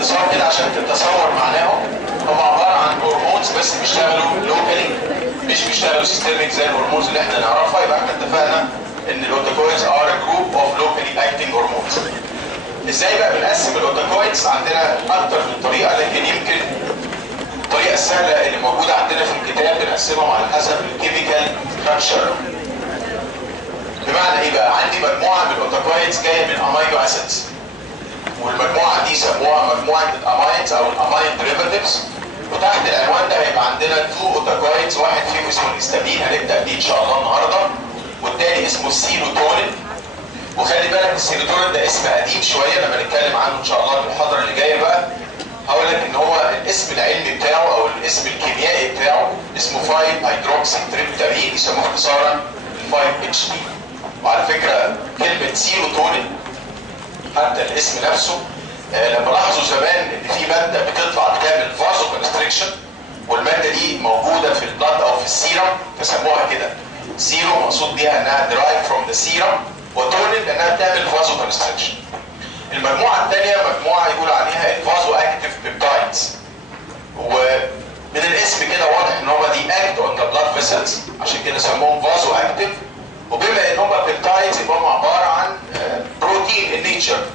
باختصار كده عشان تتصور معناهم، هم عباره عن هرمونز بس بيشتغلوا لوكالي، مش بيشتغلوا سيستميك زي الهرمونز اللي احنا نعرفها. يبقى احنا اتفقنا ان الاوتاكويدز ار جروب اوف لوكالي اكتنج هرمونز. ازاي بقى بنقسم الاوتاكويدز؟ عندنا اكتر من طريقه، لكن يمكن الطريقه السهله اللي موجوده عندنا في الكتاب بنقسمهم على حسب الكيميكال ستراكشر. بمعنى ايه بقى؟ عندي مجموعه من الاوتاكويدز جايه من امينو اسيدز، والمجموعه دي سموها مجموعه الاماينز او الاماين ديريفاتيفز. وتحت العنوان ده هيبقى عندنا تو اوتاكويدز، واحد فيهم اسمه الهستامين هنبدا بيه ان شاء الله النهارده، والتاني اسمه السيروتونين. وخلي بالك السيروتونين ده اسم قديم شويه، لما نتكلم عنه ان شاء الله المحاضره اللي جايه بقى هقول لك ان هو الاسم العلمي بتاعه او الاسم الكيميائي بتاعه اسمه 5 هيدروكسي تريبتامين، يسموه اختصارا 5 اتش بي. وعلى فكره كلمه سيروتونين حتى الاسم نفسه لما لاحظوا زمان ان في ماده بتطلع بتعمل فازو كونستريكشن، والماده دي موجوده في البلاد او في السيرم فسموها كده سيرو، مقصود بيها انها درايف فروم ذا سيرم، وتونين لانها بتعمل فازو كونستريكشن. المجموعه الثانيه مجموعه يقولوا عليها الفازو اكتيف بيبتايدز، ومن الاسم كده واضح ان هم دي اكت اون ذا بلاد فيسلز، عشان كده سموهم فازو اكتيف. وبما ان هم بيبتايدز يبقى هم عباره عن بروتين ان نيتشر،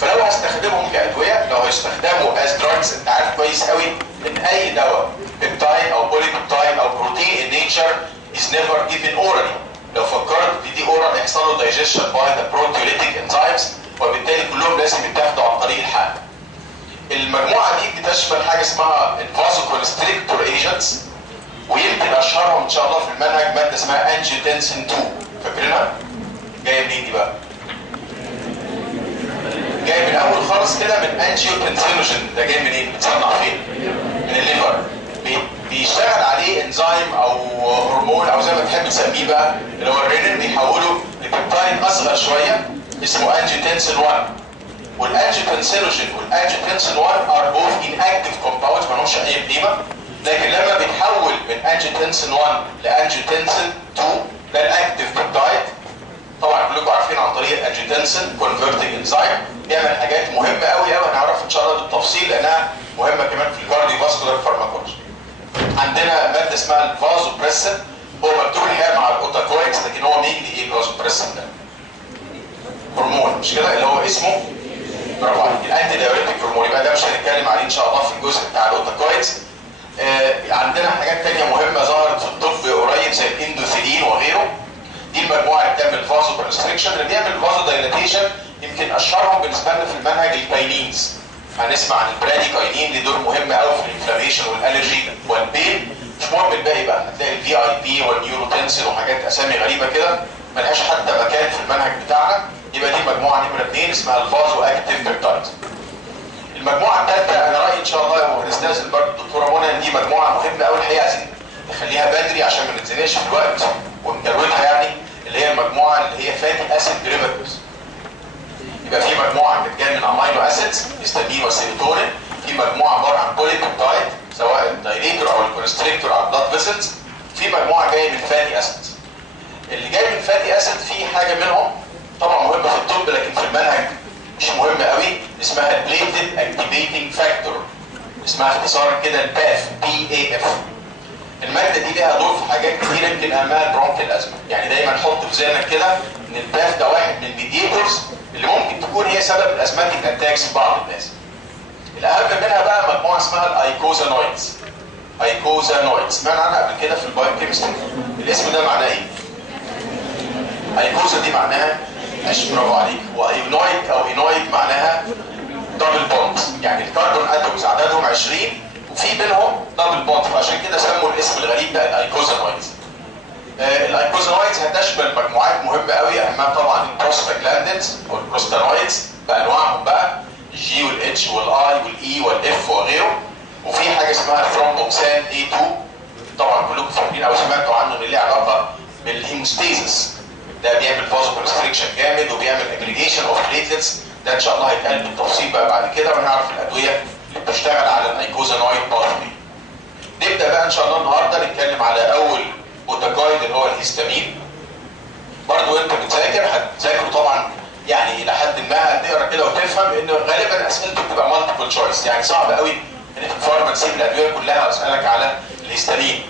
فلو هستخدمهم كادويه، لو هيستخدموا از دراجز، انت عارف كويس قوي ان اي دواء بيبتايد او بولي بيبتايد او بروتين ان نيتشر از نيفر جيفن اورالي. لو فكرت دي اورال يحصل له دايجيشن باي ذا بروتيوليتيك انزيمز، وبالتالي كلهم لازم يتاخدوا عن طريق الحقن. المجموعه دي بتشمل حاجه اسمها الفازو كونستريكتور ايجنتس، ويمكن اشهرهم ان شاء الله في المنهج ماده اسمها انجيوتنسين 2، فاكرينها؟ جايه منين دي بقى؟ جاي من الاول خالص كده من انجيوتنسينوجين. ده جاي منين؟ بيتصنع فين؟ من الليفر. بيشتغل عليه انزيم او هرمون او زي ما تحب تسميه بقى، اللي هو الرينين، بيحوله لبيبتايد اصغر شويه اسمه انجيوتنسين 1. والانجيوتنسينوجين والانجيوتنسين 1 ار بوث ان اكتيف كومباوندز، ما لهمش اي قيمه، لكن لما بيتحول من انجيوتنسين 1 لانجيوتنسين 2 ده الاكتيف بيبتايد. طبعا كلكم عارفين عن طريق الانجيوتنسين كونفرتنج انزيم بيعمل حاجات مهمه قوي قوي هنعرفها ان شاء الله بالتفصيل، لانها مهمه كمان في الكارديو فاسكولار فارماكولوجي. عندنا ماده اسمها الفازوبريسين، هو مكتوب الحقيقه مع الاوتاكويدز، لكن هو ميجلي ايه الفازوبريسين ده؟ هرمون مش كده؟ اللي هو اسمه برافو عليك الانتي دايوريتيك هرمون. يبقى ده مش هنتكلم عليه ان شاء الله في الجزء بتاع الاوتاكويدز. عندنا حاجات ثانيه مهمه ظهرت في الطب قريب زي الاندوثيلين وغيره. دي المجموعه اللي بتعمل فازو كونستريكشن، اللي بيعمل فازو دايلاتيشن. يمكن اشهرهم بالنسبه لنا في المنهج الكاينينز، هنسمع عن البراديكاينين اللي دور مهم قوي في الانفلاميشن والالرجي والبين. مش مهم الباقي بقى، هتلاقي الفي اي بي والنيوروتنسين وحاجات اسامي غريبه كده ملهاش حتى مكان في المنهج بتاعنا. يبقى دي مجموعه نمره 2 اسمها الفازو اكتيف بيبتايد. المجموعه الثالثه انا رايي ان شاء الله وهنستاذن برضه الدكتوره منى ان دي مجموعه مهمه قوي الحقيقه، عايزين نخليها بدري عشان ما نتزنقش في الوقت ونكروتها، يعني اللي هي المجموعه اللي هي فاتي اسيد ديريفاتيفز. يبقى في مجموعه جايه من امينو اسيدز هيستامين وسيروتونين، في مجموعه عباره عن بولي بيبتايد سواء الدايليتور او الكونستريكتور على البلاد فيسلز، في مجموعه جايه من فاتي اسيدز. اللي جاي من فاتي اسيد في حاجه منهم طبعا مهمه في الطب لكن في المنهج مش مهمه قوي، اسمها البليتد اكتيفيتنج فاكتور، اسمها اختصارا كده الباف، بي اي اف. الماده دي ليها دور في حاجات كتير، يمكن اهمها البرونكيال ازمه. يعني دايما حط في ذهنك كده ان الباف ده واحد من الميديتورز اللي ممكن تكون هي سبب الازماتيك اتاكس في بعض الناس. الاهم منها بقى مجموعه اسمها الايكوزانويدز. ايكوزانويدز سمعنا عنها قبل كده في البايوكيمستري. الاسم ده معناه ايه؟ ايكوزا دي معناها برافو عليك، وايونويك او اينويك معناها دبل بوند، يعني الكربون اتومز عددهم 20 وفي بينهم دبل بوند، فعشان كده سموا الاسم الغريب ده الايكوزانويدز. الايكوزانويدز هتشمل مجموعات مهمه قوي، اهمها طبعا البروستاجلاندينز او البروستانويدز بانواعهم بقى، الجي والاتش والاي والاي والاف وغيره. وفي حاجه اسمها ثرومبوكسان A2، طبعا كلكم فاكرين او سمعتوا عنه ان ليه علاقه بالهيموستاسيس، ده بيعمل فازو كونستريكشن جامد وبيعمل اجريجيشن اوف بليتلتس. ده ان شاء الله هيتقال بالتفصيل بقى بعد كده، ونعرف الادويه اللي بتشتغل على الايكوزانويد باثوي. نبدا بقى ان شاء الله النهارده نتكلم على اول اوتاكويد اللي هو الهيستامين. برضه وانت هتذاكره طبعا يعني الى حد ما هتقرا كده وتفهم ان غالبا اسئلته بتبقى مالتيبل تشويس، يعني صعب قوي ان في الفارما تسيب الادويه كلها واسالك على الهستامين.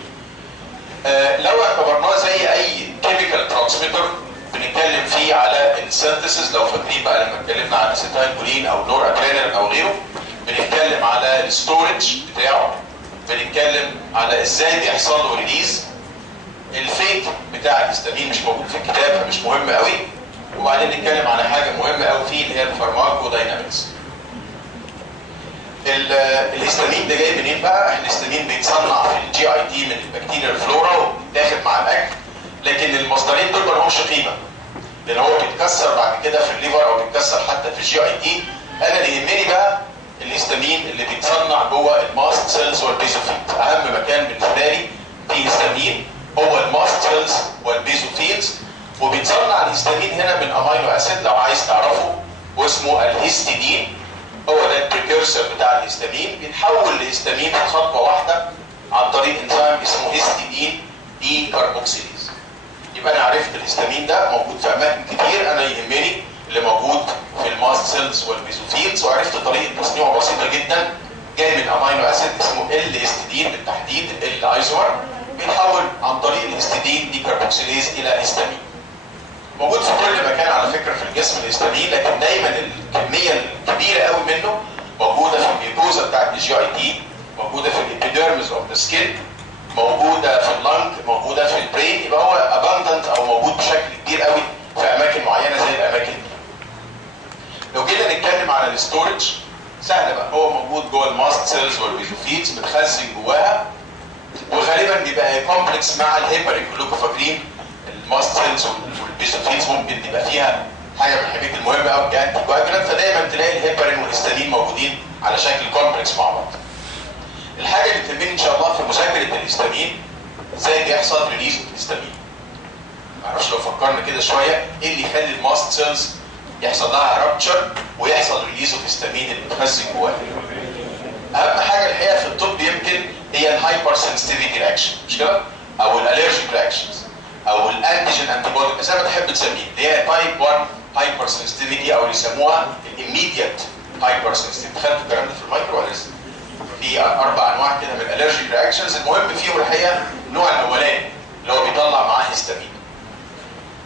لو اعتبرناه زي اي كيميكال ترانسميتر بنتكلم فيه على السينثيسيس، لو فاكرين بقى لما اتكلمنا على اسيتايل كولين او نور ادرينالين او غيره، بنتكلم على الستورج بتاعه، بنتكلم على ازاي بيحصل له ريليز. الفيت بتاع الهستامين مش موجود في الكتاب فمش مهم قوي، وبعدين نتكلم على حاجه مهمه قوي فيه اللي هي الفارماكو داينامكس. الهستامين ده جاي منين بقى؟ الهستامين بيتصنع في الجي اي تي من البكتيريا الفلورا وبيتاخد مع الاكل، لكن المصدرين دول ما لهمش قيمه لان هو بيتكسر بعد كده في الليفر او بيتكسر حتى في الجي اي تي. انا اللي يهمني بقى الهستامين اللي بيتصنع جوه الماست سيلز والبيزوفيلز. اهم مكان بالنسبه لي في هستامين هو الماست سيلز والبيزوفيلز، وبيتصنع الهستامين هنا من امينو اسيد لو عايز تعرفه واسمه الهستidine. هو ده البريكورسور بتاع الهستامين، بيتحول لهستامين في خطوه واحده عن طريق انزيم اسمه هيستidine دي كاربوكسيليز. يبقى انا عرفت الهستامين ده موجود في اماكن كتير، انا يهمني اللي موجود في الماست سيلز والبيزوفيلز، وعرفت طريقه تصنيعه بسيطه جدا، جاي من امينو اسيد اسمه الهستidine بالتحديد الايزومر، بيتحول عن طريق الهستidine دي كاربوكسيليز الى هستامين. موجود في كل مكان على فكره في الجسم الهستامين، لكن دايما الكميه الكبيره قوي منه موجوده في الميوكوزا بتاعت الجي اي تي، موجوده في الابيديرمز اوف ذا سكين، موجوده في اللنج، موجوده في البرين. يبقى هو اباندنت او موجود بشكل كبير قوي في اماكن معينه زي الاماكن دي. لو جينا نتكلم على الستورج سهل بقى، هو موجود جوه الماست سيلز والبيزوفيلز متخزن جواها، وغالبا بيبقى كومبلكس مع الهيبرين. كلكم فاكرين الماست سيلز والبيزوفيلز ممكن تبقى فيها حاجه من الحاجات المهمه قوي كانتي كواجولانت، فدايما تلاقي الهيبرين والهستامين موجودين على شكل كومبلكس مع بعض. الحاجه اللي تهمني ان شاء الله في مذاكره الهستامين ازاي بيحصل ريليز الهستامين. معرفش لو فكرنا كده شويه ايه اللي يخلي الماست سيلز يحصل لها رابتشر ويحصل ريليز الهستامين اللي متخزن جواها. اهم حاجه الحقيقه في الطب يمكن هي الهايبر سنسيتيفيتي رياكشن، مش كده؟ او الالرجيك رياكشنز او الانتيجين انتي بودي زي ما تحب تسميه، اللي هي تايب 1 هايبر سنسيتيفيتي او اللي يسموها الاميديت هايبر سنسيتيفيتي. خدتوا الكلام ده في المايكرو ولا لسه؟ في 4 انواع كده من الالرجيك رياكشنز، المهم فيهم الحقيقه النوع الاولاني اللي هو بيطلع معاه هيستامين.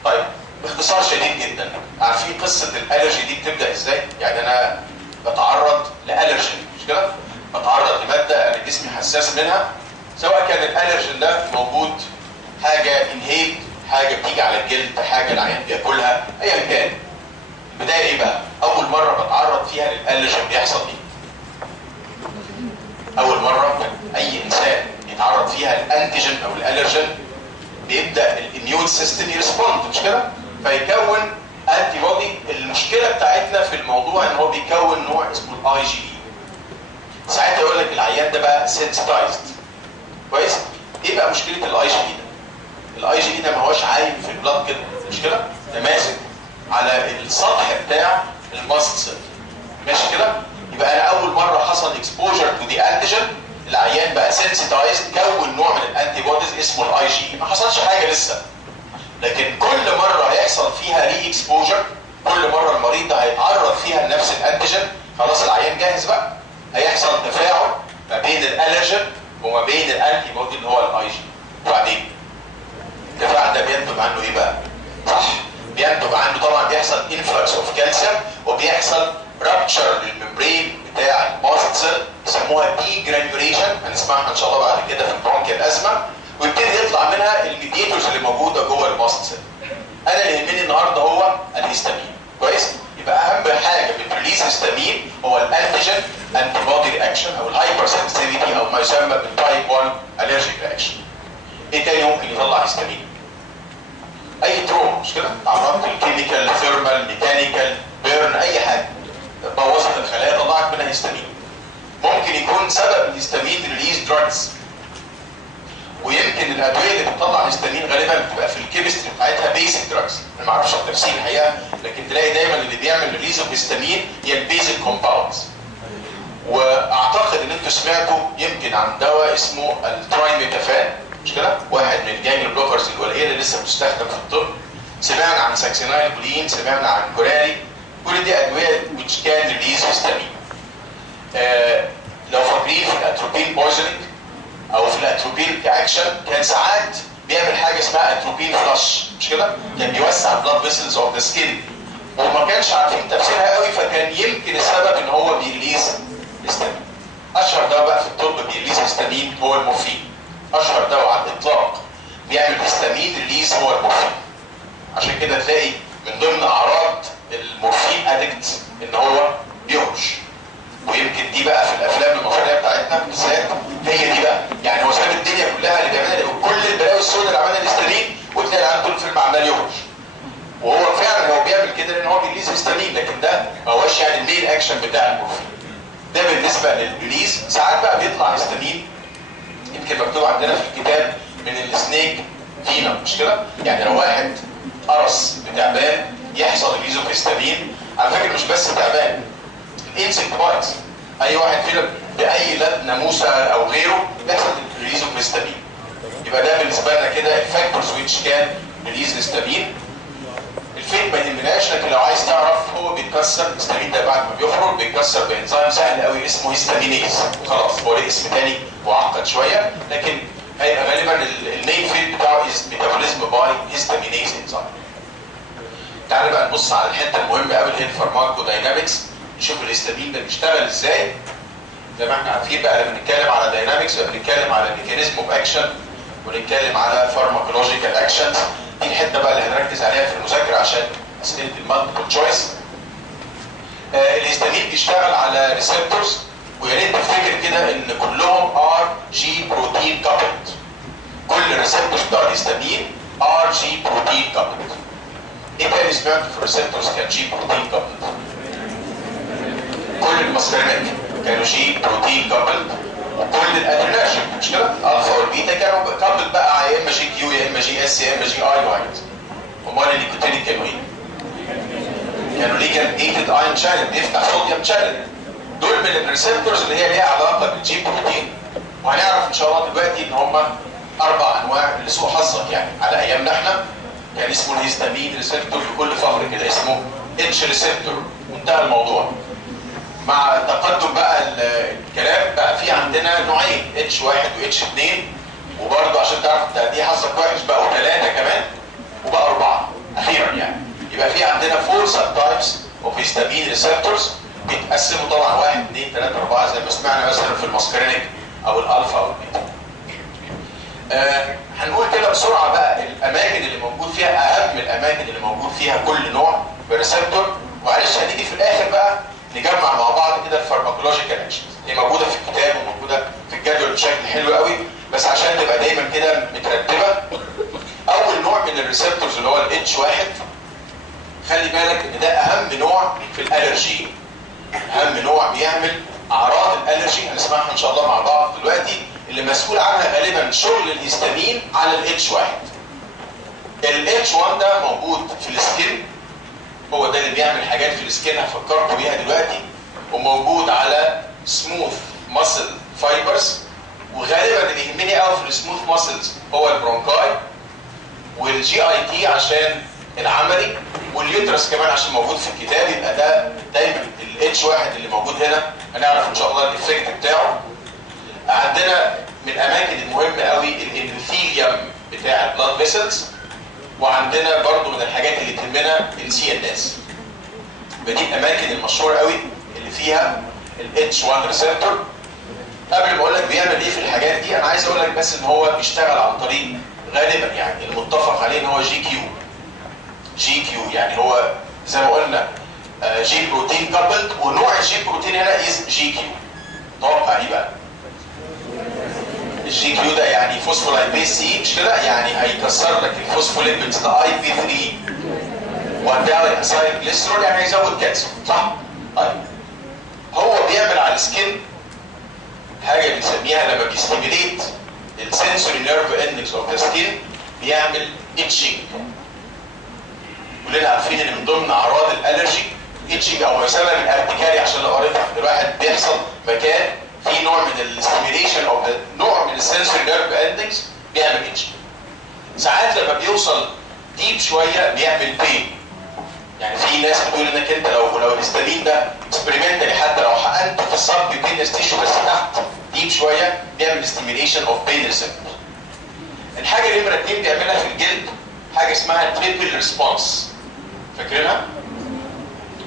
طيب باختصار شديد جدا، عارفين قصه الالرجي دي بتبدا ازاي؟ يعني انا بتعرض لالرجين، مش كده؟ بتعرض لماده انا جسمي حساس منها، سواء كان الالرجين ده موجود حاجه انهيل، حاجه بتيجي على الجلد، حاجه العيان بياكلها، ايا كان. البدايه ايه بقى؟ اول مره بتعرض فيها للالرجين بيحصل ايه؟ اول مره اي انسان يتعرض فيها الانتيجين او الالرجين بيبدا الاميون سيستم يرسبوند، مش كده؟ فيكون انتي بودي. المشكله بتاعتنا في الموضوع ان هو بيكون نوع اسمه الاي جي اي. ساعتها يقول لك العيان ده بقى سنسيتايزد. كويس؟ ايه بقى مشكله الاي جي اي ده؟ الاي جي اي ده ما هوش عايم في البلاد كده، مش كده؟ ده ماسك على السطح بتاع الماست سيل، ماشي كده؟ يبقى انا اول مره حصل اكسبوجر تو دي انتيجين، العيان بقى سنسيتايزد، كون نوع من الانتي بوديز اسمه الاي جي. ما حصلش حاجه لسه، لكن كل مره هيحصل فيها ري اكسبوجر، كل مره المريض ده هيتعرض فيها لنفس الانتيجين، خلاص العيان جاهز بقى، هيحصل تفاعل ما بين الالرجين وما بين الانتي بودي اللي هو الاي جي. وبعدين التفاعل ده بينتج عنه ايه بقى؟ صح؟ بينتج عنه طبعا بيحصل انفلكس اوف كالسيوم، وبيحصل رابتشر للممبرين بتاع الماست سيل، يسموها دي جرانيوليشن، هنسمعها ان شاء الله بعد كده في البرونكيال ازمه، ويبتدي يطلع منها الميديتورز اللي موجوده جوه الماست سيل. انا اللي يهمني النهارده هو الهستامين. كويس؟ يبقى اهم حاجه بتريليز هستامين هو الانتيجين انتي بودي رياكشن او الهايبر سنسيتيفيتي او ما يسمى بالتايب 1 الرجيك رياكشن. ايه تاني ممكن يطلع هستامين؟ اي تروما، مش كده؟ تعرضت للكيميكال، ثيرمال، ميكانيكال، بيرن، اي حاجه بوظت الخلايا طلعت منها هستامين. ممكن يكون سبب الهستامين ريليز دراجز، ويمكن الادويه اللي بتطلع هستامين غالبا بتبقى في الكيمستري بتاعتها بيسك دراجز. انا ما اعرفش التفسير الحقيقه، لكن تلاقي دايما اللي بيعمل ريليز اوف هستامين هي البيسك كومباوندز. واعتقد ان انتوا سمعتوا يمكن عن دواء اسمه الترايميتافان، مش كده؟ واحد من الجانج بلوكرز القليله اللي لسه بتستخدم في الطب. سمعنا عن ساكسينايل كولين، سمعنا عن كوراري، كل دي ادويه which can release histamine. لو فاكرين في الاتروبين بويزنينج او في الاتروبين اكشن كان ساعات بيعمل حاجه اسمها اتروبين فلاش، مش كده؟ كان بيوسع البلاد فيسلز اوف ذا سكين وما كانش عارفين تفسيرها قوي، فكان يمكن السبب ان هو بيريليز هيستامين. اشهر دواء بقى في الطب بيريليز هيستامين هو المورفين. اشهر دواء على الاطلاق بيعمل هيستامين ريليز هو المورفين. عشان كده تلاقي من ضمن اعراض المورفين ادكت ان هو بيهرش. ويمكن دي بقى في الافلام المصريه بتاعتنا بالذات هي دي بقى، يعني هو ساب الدنيا كلها اللي بيعملها كل البلاوي السوداء اللي عملها الهيستامين وتلاقي العيال طول الفيلم عمال يهرش. وهو فعلا هو بيعمل كده لان هو بيريليز هيستامين، لكن ده ما هوش يعني المين اكشن بتاع المورفين. ده بالنسبه للريليز. ساعات بقى بيطلع هيستامين، يمكن مكتوب عندنا في الكتاب، من السنيك فينا، مش كده؟ يعني لو واحد قرص بتعبان يحصل ريليز اوف هيستامين. على فكره مش بس تعبان، الانسكت بايتس، اي واحد فينا باي ناموسه او غيره بيحصل ريليز اوف هيستامين. يبقى ده بالنسبه لنا كده الفاكتورز ويتش كان ريليز هيستامين. الفيت ما يهمناش، لكن لو عايز تعرف هو بيتكسر الهيستامين ده بعد ما بيخرج بيتكسر بانزيم سهل قوي اسمه هيستامينيز. خلاص هو ليه اسم تاني معقد شويه، لكن هيبقى غالبا المين فيت بتاعه ميتابوليزم باي هيستامينيز انزيم. تعالى بقى نبص على الحته المهمه قوي اللي هي الفارماكو داينامكس، نشوف الهيستامين ده بيشتغل ازاي. زي ما احنا عارفين بقى لما بنتكلم على داينامكس بنتكلم على ميكانيزم اوف اكشن ونتكلم على فارماكولوجيكال اكشنز. دي الحته بقى اللي هنركز عليها في المذاكره عشان اسئله المالتيبل تشويس. الهيستامين بيشتغل على ريسبتورز، ويا ريت تفتكر كده ان كلهم ار جي بروتين كابلد. كل الريسبتورز بتاع الهيستامين ار جي بروتين كابلد. ايه تاني سمعت في الريسبتورز كان جي بروتين كابلد؟ كل المسكرينات كانوا جي بروتين كابلد، وكل الادرينرجيك مش كده؟ الالفا والبيتا كانوا كابلد بقى يا اما جي كيو يا اما جي اس يا اما جي اي واحد. امال النيكوتينيك كانوا ايه؟ كانوا ليجن ايتد ايون شانل بيفتح صوديوم شانل. دول من الريسبتورز اللي هي ليها علاقه بالجي بروتين، وهنعرف ان شاء الله دلوقتي ان هم 4 انواع لسوء حظك. يعني على ايامنا احنا كان اسمه الهيستامين ريسبتور بكل فخر كده اسمه اتش ريسبتور، منتهى الموضوع. مع تقدم بقى الكلام بقى في عندنا نوعين، اتش 1 واتش 2، وبرضه عشان تعرف انت دي حظك وحش بقوا 3 كمان وبقى 4 اخيرا يعني. يبقى في عندنا 4 سب تايبس اوف هيستامين ريسبتورز بيتقسموا طبعا 1 2 3 4 زي ما سمعنا مثلا في الماسكرينيك او الالفا او البيتا. هنقول كده بسرعه بقى الاماكن اللي موجود فيها، اهم الاماكن اللي موجود فيها كل نوع بريسبتور، ومعلش هنيجي في الاخر بقى نجمع مع بعض كده الفارماكولوجيكال اكشنز. هي موجوده في الكتاب وموجوده في الجدول بشكل حلو قوي، بس عشان تبقى دايما كده مترتبه. اول نوع من الريسبتورز اللي هو الاتش 1، خلي بالك ان ده اهم نوع في الالرجي، اهم نوع بيعمل اعراض الالرجي هنسمعها ان شاء الله مع بعض دلوقتي، اللي مسؤول عنها غالبا شغل الهيستامين على الاتش 1. الاتش 1 ده موجود في السكين، هو ده اللي بيعمل حاجات في السكين هفكركم بيها دلوقتي، وموجود على سموث ماسل فايبرز، وغالبا اللي يهمني قوي في السموث ماسلز هو البرونكاي والجي اي تي عشان العملي، واليوترس كمان عشان موجود في الكتاب. يبقى ده دايما الاتش 1 اللي موجود هنا هنعرف ان شاء الله الايفكت بتاعه. عندنا من الاماكن المهمه قوي الاندوثيليوم بتاع البلاد فيسلز، وعندنا برضو من الحاجات اللي تهمنا السي ان اس. دي الاماكن المشهوره قوي اللي فيها الاتش 1 ريسبتور. قبل ما اقول لك بيعمل ايه في الحاجات دي، انا عايز اقول لك بس ان هو بيشتغل عن طريق غالبا يعني المتفق عليه ان هو جي كيو. جي كيو يعني هو زي ما قلنا جي بروتين كابلد، ونوع الجي بروتين هنا از جي كيو. توقع ايه بقى؟ الجي كيو ده يعني فوسفولايبيز سي مش كده؟ يعني هيكسر لك الفوسفوليبيدز لاي بي 3 وهتعمل اسايل جليسرول، يعني هيزود كالسيوم صح؟ طيب هو بيعمل على السكين حاجه بنسميها لما بيستيميليت السنسوري نيرف اندكس اوف ذا سكين بيعمل اتشنج. كلنا عارفين ان من ضمن اعراض الالرجي اتشنج او ما يسمى بالارتكاري، عشان لو قريت عند الواحد بيحصل مكان في نوع من الاستيميليشن او نوع من السنسوري نيرف اندكس بيعمل اتشنج. ساعات لما بيوصل ديب شويه بيعمل بين، يعني في ناس بتقول انك انت لو الهستامين ده اكسبيرمنتالي حتى لو حقنته في السبكيوتينيوس تيشو بس تحت ديب شويه بيعمل ستيميليشن اوف بين ريسبتور. الحاجه اللي نمره 2 بيعملها في الجلد حاجه اسمها تريبل ريسبونس. فاكرينها؟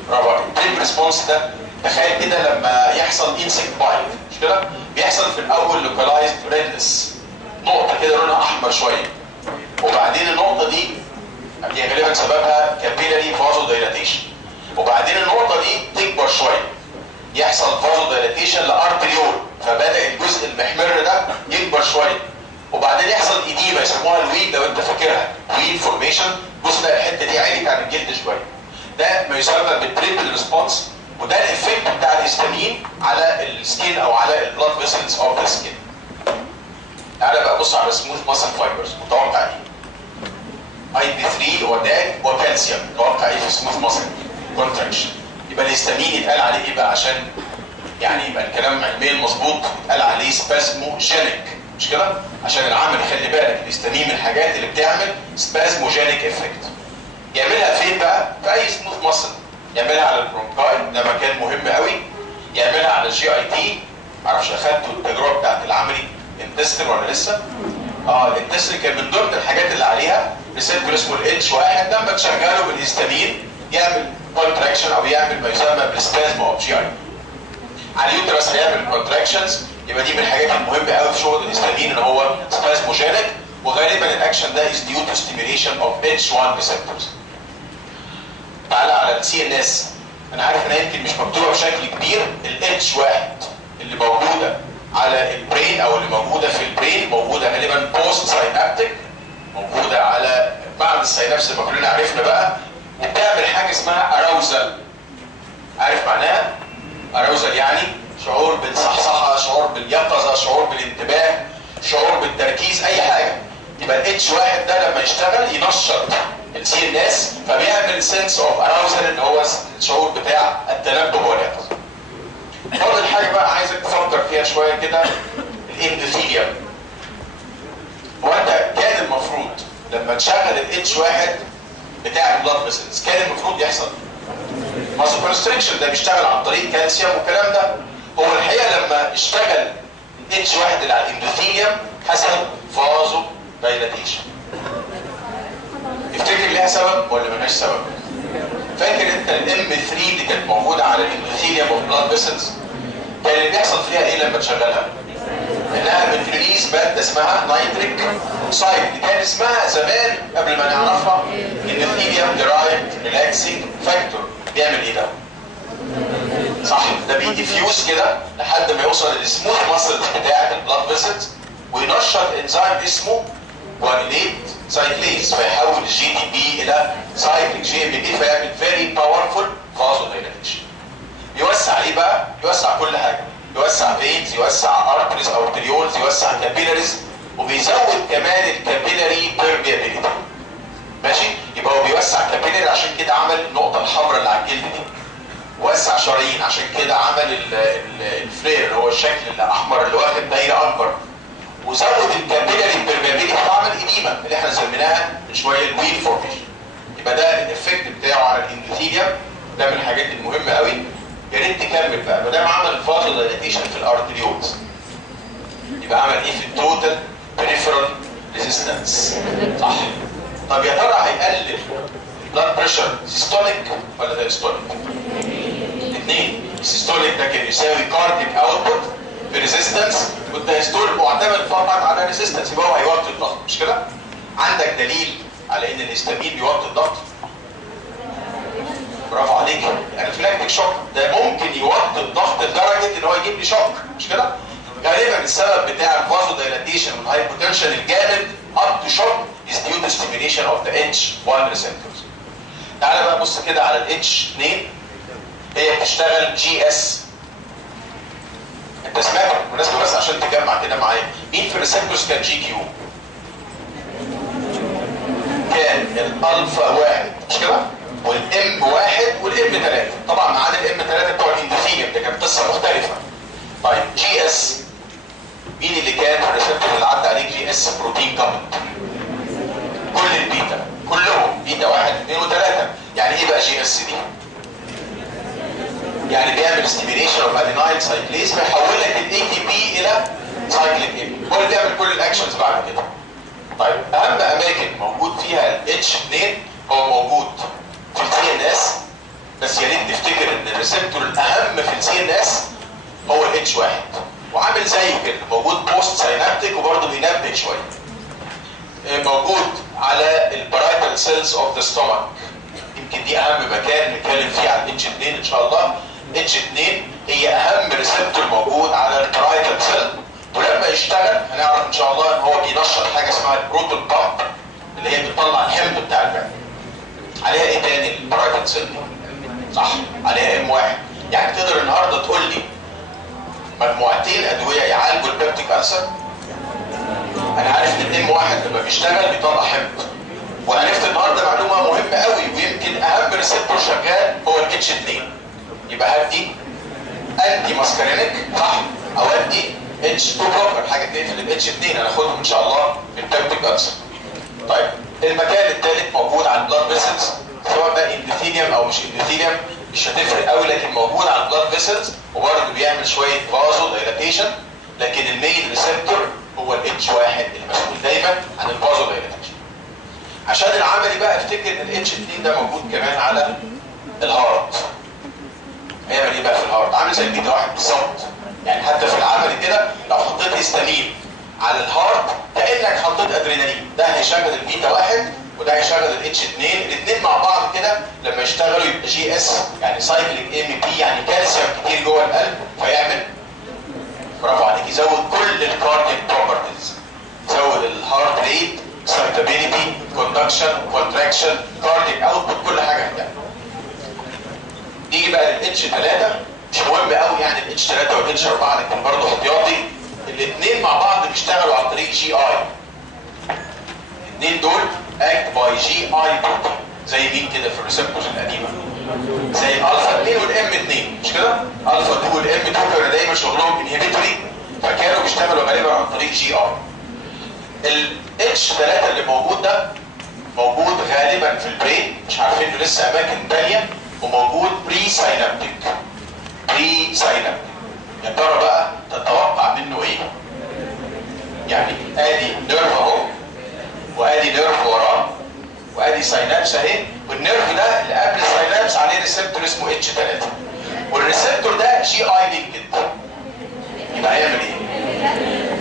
برافو عليك. التريبل ريسبونس ده تخيل كده لما يحصل انسكت بايت مش كده؟ بيحصل في الاول لوكالايزد ريدنس نقطه كده لونها احمر شويه، وبعدين النقطه دي غالبا سببها كابيلاري فازو دايلاتيشن، وبعدين النقطه دي تكبر شويه يحصل فازو دايلاتيشن لارتريول، فبدا الجزء المحمر ده يكبر شويه، وبعدين يحصل ايديما يسموها الويل لو انت فاكرها، ويل فورميشن. بص بقى الحته دي عاليه عن الجلد شويه، ده ما يسمى بالتريبل ريسبونس، وده الافكت بتاع الهستامين على السكين او على البلاد فيسلز اوف ذا سكين. تعالى بقى بص على سموث ماسل فايبرز، متوقع ايه؟ اي بي 3 وداج وكالسيوم، متوقع ايه في سموث ماسل كونتراكشن؟ يبقى الهستامين يتقال عليه ايه بقى عشان يعني يبقى الكلام علميا مظبوط؟ يتقال عليه سبازموجينيك مش كده؟ عشان العمل خلي بالك الهستامين من الحاجات اللي بتعمل سبازموجينيك افكت. يعملها فين بقى؟ في اي سموث ماسل. يعملها على البرونكاي، ده مكان مهم قوي. يعملها على الجي اي تي، معرفش اخدتوا التجربه بتاعت العملي انتستين ولا لسه؟ الانتستين كان من ضمن الحاجات اللي عليها ريسبتور اسمه الاتش واحد، لما تشغله بالهستامين يعمل كونتراكشن او يعمل ما يسمى بالسبازم اوف جي اي. على اليوترس هيعمل كونتراكشنز، يبقى دي من الحاجات المهمه قوي في شغل الهستامين ان هو سبازموجينيك، وغالبا الاكشن ده از ديو تو ستيميليشن اوف اتش 1 ريسبتورز. تعالى على السي ان اس، انا عارف انها يمكن مش مكتوبه بشكل كبير، الاتش واحد اللي موجوده على البرين او اللي موجوده في البرين موجوده غالبا بوست ساينابتيك، موجوده على بعد السينابس اللي كلنا عرفنا بقى، وبتعمل حاجه اسمها اراوزل. عارف معناها؟ اراوزل يعني شعور بالصحصحه، شعور باليقظه، شعور بالانتباه، شعور بالتركيز، اي حاجه. يبقى الاتش واحد ده لما يشتغل ينشط السي ان اس، فبيعمل سنس اوف اراوزل اللي هو الشعور بتاع التنبه واليقظه. فاضل حاجه بقى عايزك تفكر فيها شويه كده، الاندوثيليوم. هو انت كان المفروض لما تشغل الاتش واحد بتاع البلاد فيسلز كان المفروض يحصل ماسل كونستريكشن، ده بيشتغل عن طريق كالسيوم والكلام ده. هو الحقيقه لما اشتغل الاتش واحد اللي على الاندوثيليوم حصل فازو دايلاتيشن. تفتكر ليها سبب ولا ملهاش سبب؟ فاكر انت الام 3 اللي كانت موجوده على الاندوثيليوم اوف بلاد فيسلز كان اللي بيحصل فيها ايه لما تشغلها؟ انها بتريليز ماده اسمها نايتريك اوكسايد، اللي كان اسمها زمان قبل ما نعرفها اندوثيليوم ديرايفد ريلاكسنج فاكتور. بيعمل ايه ده؟ صح، ده بيديفيوز كده لحد ما يوصل للسموث ماسلز بتاعت البلاد فيسلز وينشط انزيم اسمه جوانيليت سايكليز، فيحول الجي دي بي الى سايكليك جي ام دي، فيعمل فيري باورفول فازو دايلاتيشن. يوسع ايه بقى؟ يوسع كل حاجه، يوسع فينز، يوسع ارتريز او ارتريولز، يوسع كابيلاريز، وبيزود كمان الكابيلاري بيرميابيليتي. ماشي؟ يبقى هو بيوسع كابيلاري عشان كده عمل النقطه الحمراء اللي على الجلد دي. وسع شرايين عشان كده عمل الفلير اللي هو الشكل الاحمر اللي واخد دايره اكبر. وزود الكابيلاري بيرميابيليتي وعمل ايديما اللي احنا سميناها من شويه الويل فورميشن. يبقى ده الافكت بتاعه على الاندوثيليوم، ده من الحاجات المهمه قوي. يا ريت تكمل بقى، ما دام عمل فازو دايلاتيشن في الارتريولز يبقى عمل ايه في التوتال بريفرال ريزيستنس؟ صح. طب يا ترى هيقلل البلاد بريشر سيستوليك ولا دايستوليك؟ الاثنين. السيستوليك ده كان يساوي كارديك اوتبوت بريزيستنس، والدايستوليك معتمد فقط على ريزيستنس، يبقى هو هيوطي الضغط مش كده؟ عندك دليل على ان الهستامين بيوطي الضغط؟ برافو عليك، الانفلاكتيك شوك ده ممكن يوطي الضغط لدرجه ان هو يجيب لي شوك مش كده؟ غالبا السبب بتاع الفازو دايلاتيشن والهايبوتنشن الجامد اب تو شوك از ديو تو ستيميليشن اوف ذا اتش 1 ريسبتورز. تعالى بقى بص كده على الاتش 2، هي بتشتغل جي اس. انت سمعت بالمناسبه بس عشان تجمع كده معايا، مين في الريسبتورز كان جي كيو؟ كان الالفا واحد مش كده؟ والام واحد والام 3، طبعا ما عدا الام 3 بتوع الاندوثيليوم ده كانت قصه مختلفه. طيب جي اس مين اللي كان الريسبتور اللي عدى عليه جي اس بروتين كابل؟ كل البيتا، كلهم بيتا 1 2 و3. يعني ايه بقى جي اس دي؟ يعني بيعمل ستيميليشن اوف ادينايل سايكليز فيحول لك الاي تي بي الى سايكليك ام، هو اللي بيعمل كل الاكشنز بعد كده. طيب اهم اماكن موجود فيها الاتش 2 هو موجود في السي ان اس، بس يا ريت نفتكر ان الريسبتور الاهم في السي ان اس هو الاتش 1 وعامل زيه كده موجود بوست ساينابتيك وبرضه بينبه شويه. موجود على البرايتال سيلز اوف ذا ستومك، يمكن دي اهم مكان نتكلم فيه على الاتش 2 ان شاء الله. اتش 2 هي اهم ريسبتور موجود على البرايتال سيل، ولما يشتغل هنعرف ان شاء الله ان هو بينشط حاجه اسمها البروتون بامب اللي هي بتطلع الحمض بتاع المعده. عليها ايه تاني البرايتال سيل دي؟ صح، عليها ام 1. يعني تقدر النهارده تقول لي مجموعتين ادويه يعالجوا البيبتيك ألسر؟ انا عارف ان الام 1 لما بيشتغل بيطلع حمض، وعرفت النهارده معلومه مهمه قوي ويمكن اهم ريسبتور شغال هو الاتش 2. يبقى هدي انتي ماسكارينيك صح، او ادي اتش 2 بلوكر، حاجه تقفل الاتش 2 هناخدهم ان شاء الله في البيبتيك ألسر. طيب المكان الثالث موجود على البلاد فيسلز، سواء بقى اندوثيليوم او مش اندوثيليوم مش هتفرق قوي، لكن موجود على البلاد فيسلز وبرضه بيعمل شويه فازو دايلاتيشن، لكن المين ريسبتور هو الاتش 1 المسؤول دايما عن الفازو دايلاتيشن. عشان العملي بقى افتكر ان الاتش 2 ده موجود كمان على الهارت. هيعمل ايه بقى في الهارت؟ عامل زي البيتا 1 بالظبط. يعني حتى في العملي كده لو حطيت هيستامين على الهارت كانك حطيت ادرينالين، ده هيشغل البيتا 1 وده هيشغل الاتش 2، الاثنين مع بعض كده لما يشتغلوا يبقى جي اس يعني سايكليك ام بي، يعني كالسيوم كتير جوه القلب فيعمل برافو عليك يزود كل الكاردياك بروبرتيز، يزود الهارت ريت، اكسايتابيليتي، كوندكشن، كونتراكشن، كاردياك اوتبوت، كل حاجه هتعمل. نيجي بقى للاتش 3، مش مهم قوي يعني الاتش 3 والاتش 4، لكن برضه احتياطي. الاثنين مع بعض بيشتغلوا عن طريق جي اي. الاثنين دول اكت باي جي اي بروتين، زي مين كده في الريسبتورز القديمه؟ زي الالفا 2 والام 2 مش كده؟ الفا 2 والام 2 كانوا دايما شغلهم انهبيتوري، فكانوا بيشتغلوا غالبا عن طريق جي اي. الاتش 3 اللي موجود ده موجود غالبا في البرين، مش عارفين له لسه اماكن ثانيه، وموجود بري ساينابتيك. بري ساينابتيك يا ترى بقى تتوقع منه ايه؟ يعني ادي نيرف اهو، وادي نيرف وراه، وادي ساينابس اهي، والنيرف ده اللي قبل الساينابس عليه ريسبتور اسمه اتش 3، والريسبتور ده جي اي لينكد. يبقى هيعمل ايه؟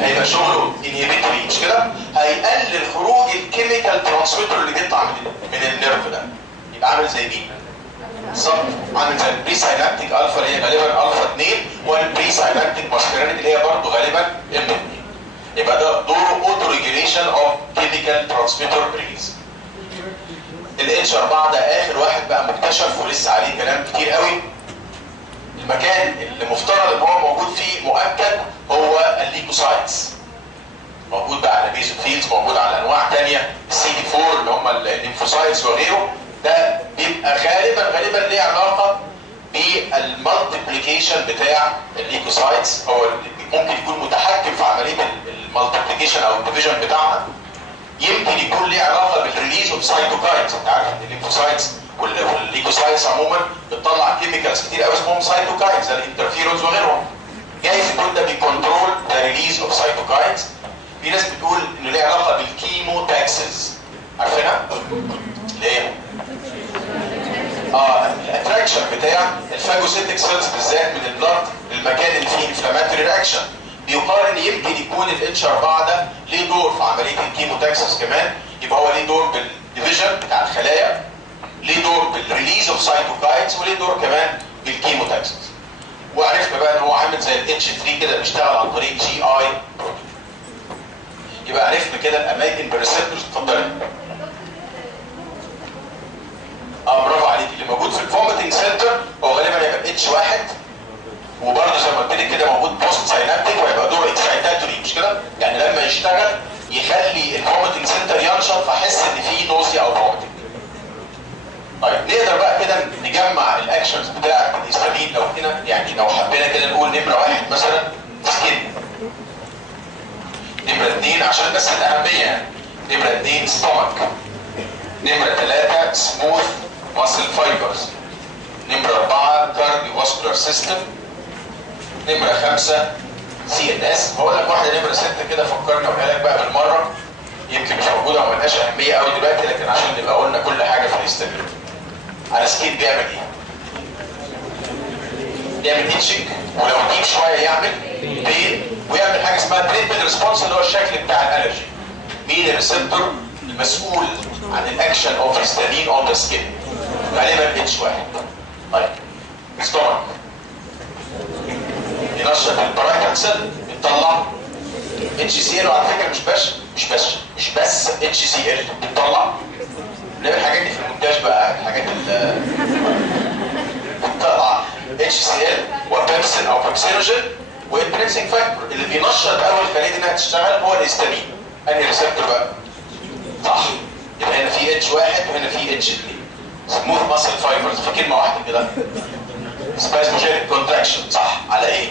هيبقى شغله انهبيتوري مش كده؟ هيقلل خروج الكيميكال ترانسميتر اللي بيطلع من النيرف ده. يبقى عامل زي مين؟ بالظبط عامل زي البري ساينابتيك الفا اللي هي غالبا الفا 2، والبري ساينابتيك ماسكارينيك اللي هي برضه غالبا ام 2. يبقى ده دوره اوتو ريجوليشن اوف كيميكال ترانسميتر ريليز. الاتش 4 ده اخر واحد بقى مكتشف ولسه عليه كلام كتير قوي. المكان اللي مفترض ان هو موجود فيه مؤكد هو الليكوسايتس. موجود بقى على بيزوفيلز، موجود على انواع ثانيه، السي دي 4 اللي هم الليمفوسايتس وغيره. ده بيبقى غالبا ليه علاقه بالمالتيبليكيشن بتاع الليكوسايتس، هو ممكن يكون متحكم في عمليه المالتيبليكيشن او الديفيجن بتاعها. يمكن يكون ليه علاقه بالريليز اوف سايتوكاينز، انت عارف ان الليمفوسايتس والليكوسايتس عموما بتطلع كيميكالز كتير قوي اسمهم سايتوكاينز زي الانترفيرونز وغيرهم. جايز يكون ده بيكنترول ذا ريليز اوف سايتوكاينز. في ناس بتقول انه ليه علاقه بالكيموتاكسز، عارفينها؟ ليه؟ الاتراكشن بتاع الفاجوسيتك سيلز بالذات من البلد للمكان اللي فيه انفلاماتوري رياكشن. بيقال ان يمكن يكون الاتش 4 ده ليه دور في عمليه الكيموتاكسس كمان، يبقى هو ليه دور بالديفيجن بتاع الخلايا، ليه دور بالريليز اوف سايتوكاينز، وليه دور كمان بالكيموتاكسس. وعرفنا بقى ان هو عامل زي الاتش 3 كده بيشتغل عن طريق جي اي بروتين. يبقى عرفنا كده الاماكن بالريسبتورز. اتفضلي. برافو عليك. اللي موجود في الفوميتنج سنتر هو غالبا هيبقى اتش 1، وبرضه زي ما قلت لك كده موجود بوست ساينابتيك وهيبقى دوره اكسايتاتوري مش كده؟ يعني لما يشتغل يخلي الفوميتنج سنتر ينشط فاحس ان في نوزيا او فوميتنج. طيب نقدر بقى كده نجمع الاكشنز بتاعت الهيستامين لو هنا، يعني لو حبينا كده نقول نمره 1 مثلا سكين، نمره 2 عشان بس الاهميه يعني، نمره 2 ستومك، نمره 3 سموث ماسل فايبرز. نمرة 4 كارديوفاسكولار سيستم. نمرة 5 CNS. هقول لك واحدة نمرة 6 كده فكرني اقولها لك بقى بالمرة، يمكن مش موجودة وما لهاش أهمية قوي دلوقتي، لكن عشان نبقى قلنا كل حاجة في الهيستامين. على سكيل بيعمل ايه؟ يعمل هيتشنج، ولو ديب شوية يعمل بين، ويعمل حاجة اسمها تريبل ريسبونس اللي هو الشكل بتاع الالرجي. مين الريسبتور المسؤول عن الاكشن اوف هيستامين اون ذا سكين؟ غالبا اتش واحد. طيب ستومك ينشط البرايتال سيل، بيطلع اتش سي ال، وعلى فكره مش بس اتش سي ال بتطلع. نلاقي الحاجات دي في المونتاج بقى، الحاجات اللي بتطلع اتش سي ال وبيبسين او بيبسينوجين والبرنسنج فاكتور. اللي بينشط اول خليه دي انها تشتغل هو الهيستامين. انهي ريسبتور بقى؟ صح، يبقى هنا في اتش واحد وهنا في اتش 2. سموث ماسل فايبرز في كلمه واحده كده، سبازموجينيك كونتراكشن. صح، على ايه؟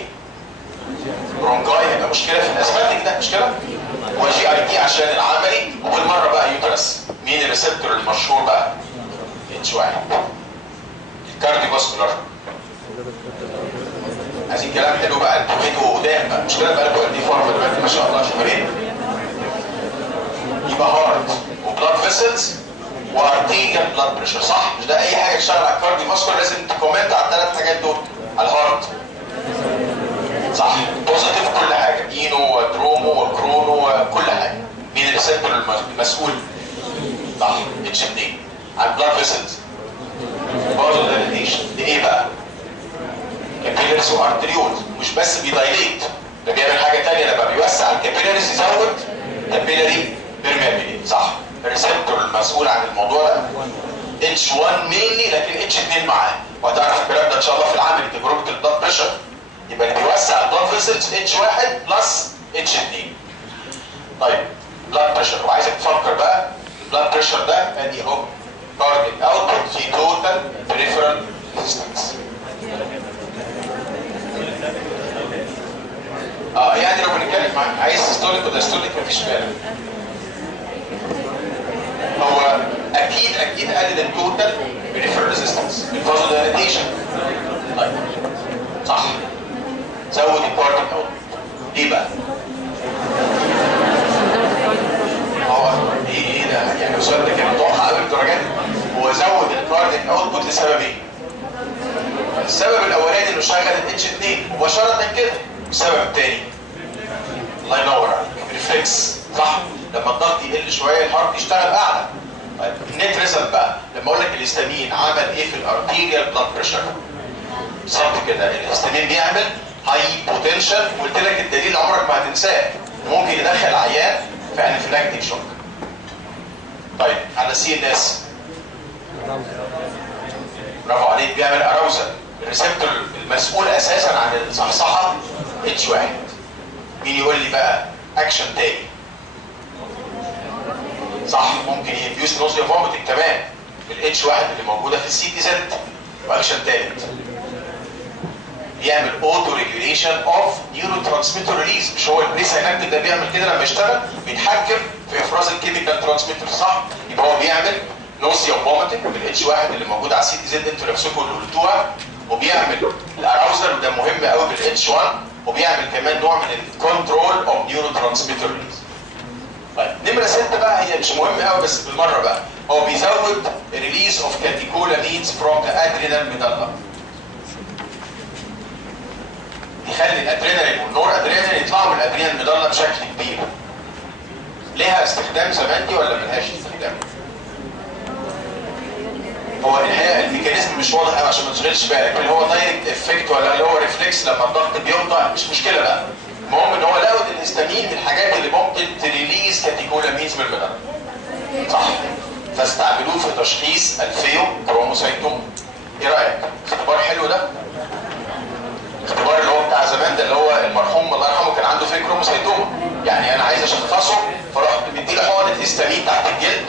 برونكاي. هيبقى مشكله في الاسماتيك ده، مش كده؟ وجي اي تي عشان العملي. وبالمره بقى يوترس. مين الريسبتور المشهور بقى؟ اتش واحد. الكارديوفاسكولار. عايزين كلام حلو بقى، انتوا بقيتوا قدام بقى، مش كده؟ بقى لكم قد ايه فورمه دلوقتي ما شاء الله، شهرين. يبقى هارت وبلاد فيسلز وارتيريال بلاد بريشر. صح؟ مش ده اي حاجه تشتغل على الكارديوفاسكولار لازم تكومنت على الثلاث حاجات دول. على الهارت صح، بوزيتيف كل حاجه، اينو ودرومو وكرونو وكل حاجه. مين الريسبتور المسؤول؟ صح، اتش 2. على البلاد فيسلز برضه دايليتيشن. دي ايه بقى؟ كابيلاريز وارتريولز. مش بس بيدايليت، ده بيعمل حاجه ثانيه، لما بيوسع الكابيلاريز يزود كابيلاري بيرميابيليتي. صح، الريسبتور المسؤول عن الموضوع ده اتش 1 مينلي، لكن اتش 2 معاه، وهتعرف الكلام ده ان شاء الله في العمل تجربه البلاد بريشر. يبقى اللي بيوسع البلاد فيسلز اتش 1 بلس اتش 2. طيب بلاد بريشر، وعايزك تفكر بقى البلاد بريشر ده ادي اهو كارديك اوتبوت في توتال بريفرال ريزيستنس. يعني لو بنتكلم عن عايز سيستوليك ولا ستوليك مفيش مانع. هو اكيد قلل التوتال بريفرال ريزيستنس، الفازو دايليتيشن. طيب صح، زود الكارديك اوتبوت. ليه بقى؟ هو ايه ده؟ يعني السؤال ده كان متوقع قوي الدرجات. هو زود الكارديك اوتبوت لسببين. السبب الاولاني انه شغل الاتش 2 مباشره كده. السبب الثاني الله ينور عليك، ريفلكس. صح، لما الضغط يقل شويه الهارت يشتغل اعلى. طيب النت ريزلت بقى، لما اقول لك الهيستامين عمل ايه في الارتيريال بلاد بريشر؟ بالظبط كده، الهيستامين بيعمل هاي بوتنشال، وقلت لك الدليل عمرك ما هتنساه، ممكن يدخل عيان في انفلاكتيك شوك. طيب على سي ان اس، برافو عليك، بيعمل اراوزل. الريسبتور المسؤول اساسا عن الصحصحه اتش 1. مين يقول لي بقى اكشن تاني؟ صح، ممكن يديوس نوزيا فوميتنج كمان بالاتش 1 اللي موجوده في السي تي زد. واكشن تالت بيعمل اوتو ريجوليشن اوف نيورو ترانسميتر ريليز. مش هو البري ساينابتيك ده بيعمل كده لما يشتغل؟ بيتحكم في افراز الكيميكال ترانسميتر. صح، يبقى هو بيعمل نوزيا فوميتنج بالاتش 1 اللي موجود على السي تي زد، انتوا نفسكم اللي قلتوها. وبيعمل الاراوزل وده مهم قوي بالاتش 1، وبيعمل كمان نوع من الكنترول اوف نيورو ترانسميتر ريليز. طيب نمره 6 بقى، هي مش مهمه قوي بس بالمره بقى، هو بيزود ريليز اوف كاتيكولامينز فروم ذا ادرينال ميدالا. يخلي الادرينالين والنور ادرينالين يطلعوا من الادرينال ميدالا بشكل كبير. ليها استخدام زمان دي ولا ملهاش استخدام؟ هو الحقيقه الميكانيزم مش واضح قوي عشان ما تشغلش بالك، اللي هو دايركت افكت ولا اللي هو ريفلكس لما الضغط بيوطى، مش مشكله بقى. المهم ان هو لقوا الهيستامين من الحاجات اللي ممكن تريليز كاتيكولامينز من المدار. صح، فاستعملوه في تشخيص الفيو كروموسايتوم. ايه رايك؟ اختبار حلو ده؟ الاختبار اللي هو بتاع زمان ده، اللي هو المرحوم الله يرحمه كان عنده فيه كروموسايتوم. يعني انا عايز اشخصه، فرحت مديله حقنه هيستامين تحت الجلد،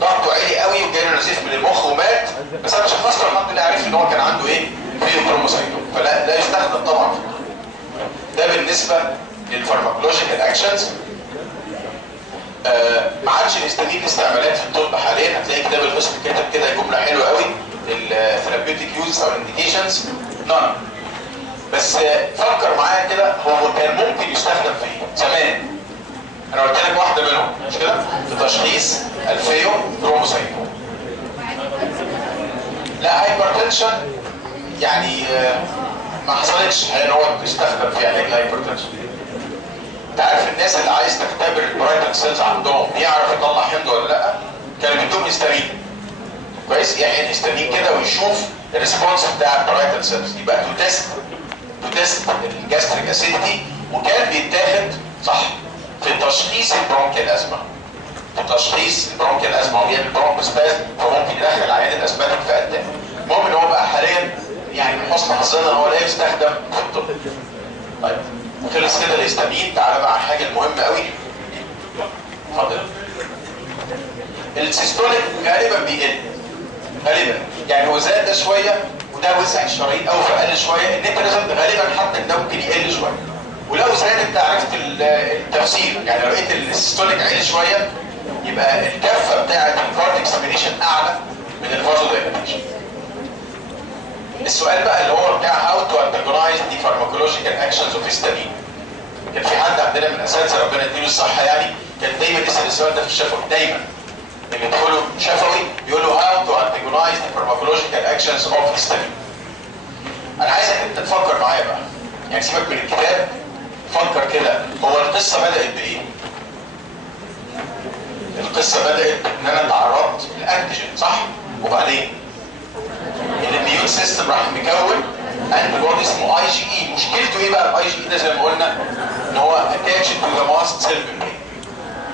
ضغطه عالي قوي وجاله نزيف من المخ ومات، بس انا شخصته الحمد لله، عرفت ان هو كان عنده ايه؟ فيه كروموسايتوم. فلا يستخدم طبعا. ده بالنسبه للفارماكولوجيكال اكشنز. ما عادش الهستامين استعمالات في الطب حاليا. هتلاقي كتاب القسم كاتب كده جمله حلوه قوي، الثيرابيوتيك يوزز او الانديكيشنز نون. بس فكر معايا كده، هو كان ممكن يستخدم في ايه زمان؟ انا قلت لك واحده منهم مش كده؟ في تشخيص الفيو كروموسايت. لا هايبرتنشن يعني ما حصلتش ان هو يستخدم في علاج الهايبرتنشن. انت عارف الناس اللي عايز تختبر البرايتال سيلز عندهم يعرف يطلع حمض ولا لا؟ كانوا بيدوهم هيستامين. كويس؟ يحقن هيستامين كده ويشوف الريسبونس بتاع البرايتال سيلز، يبقى تو تيست الجاستريك اسيديتي. وكان بيتاخد صح في تشخيص البرونكيال ازمه. في تشخيص البرونكيال ازمه هو بيعمل برونكوسبازم، فممكن يدخل عيان الاسباتيك في قدام. المهم ان هو بقى حاليا يعني من حسن حظنا هو لا يستخدم في الطب. طيب خلص كده الهستامين، تعالى بقى على الحاجه المهمه قوي. اتفضل. السيستوليك غالبا بيقل غالبا، يعني هو زاد ده شويه وده وسع الشرايين قوي فقل شويه. النيتريزم غالبا حتى ده ممكن يقل شويه، ولو زاد انت عرفت التفسير. يعني لو لقيت السيستوليك عالي شويه يبقى الكفه بتاعه الكارديك اكسبيريشن اعلى من الفازو دايلاتيشن. السؤال بقى اللي هو بتاع هاو تو انتاجونايز دي فارماكولوجيكال اكشنز اوف هيستامين. كان في حد عندنا من الاساتذه ربنا يديله الصحه يعني كان دايما يسال السؤال ده في الشفوي، دايما اللي يدخلوا شفوي يقول له هاو تو انتاجونايز دي فارماكولوجيكال اكشنز اوف هيستامين. انا عايزك انت تفكر معايا بقى، يعني سيبك من الكتاب، فكر كده. هو القصه بدات بايه؟ القصه بدات ان انا تعرضت لانتيجين صح؟ وبعدين الاميون سيستم راح مكون انتي بودي اسمه اي جي اي. مشكلته ايه بقى الاي جي اي ده؟ زي ما قلنا ان هو اتاتش تو ذا ماست سيل ميمبرين.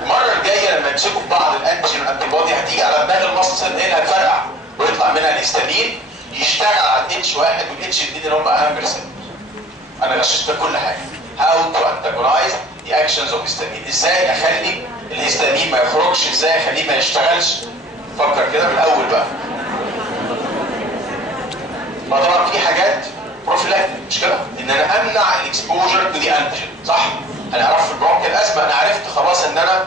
المره الجايه لما يمسكوا في بعض الانتيجين والانتي بودي هتيجي على دماغ الماست سيل ايه اللي هتفرقع ويطلع منها الهستامين يشتغل على الاتش 1 والاتش 2 اللي هم اهم ريسبتور. انا غششت كل حاجه. هاو تو انتاجونايز دي اكشنز اوف هيستامين. ازاي اخلي الهستامين ما يخرجش؟ ازاي اخليه ما يشتغلش؟ فكر كده من الاول بقى. طبعا في حاجات بروفيلاكتيك مش كده؟ ان انا امنع الاكسبوجر تو دي انتيجين صح؟ هنعرف في البرونكيال ازمه انا عرفت خلاص ان انا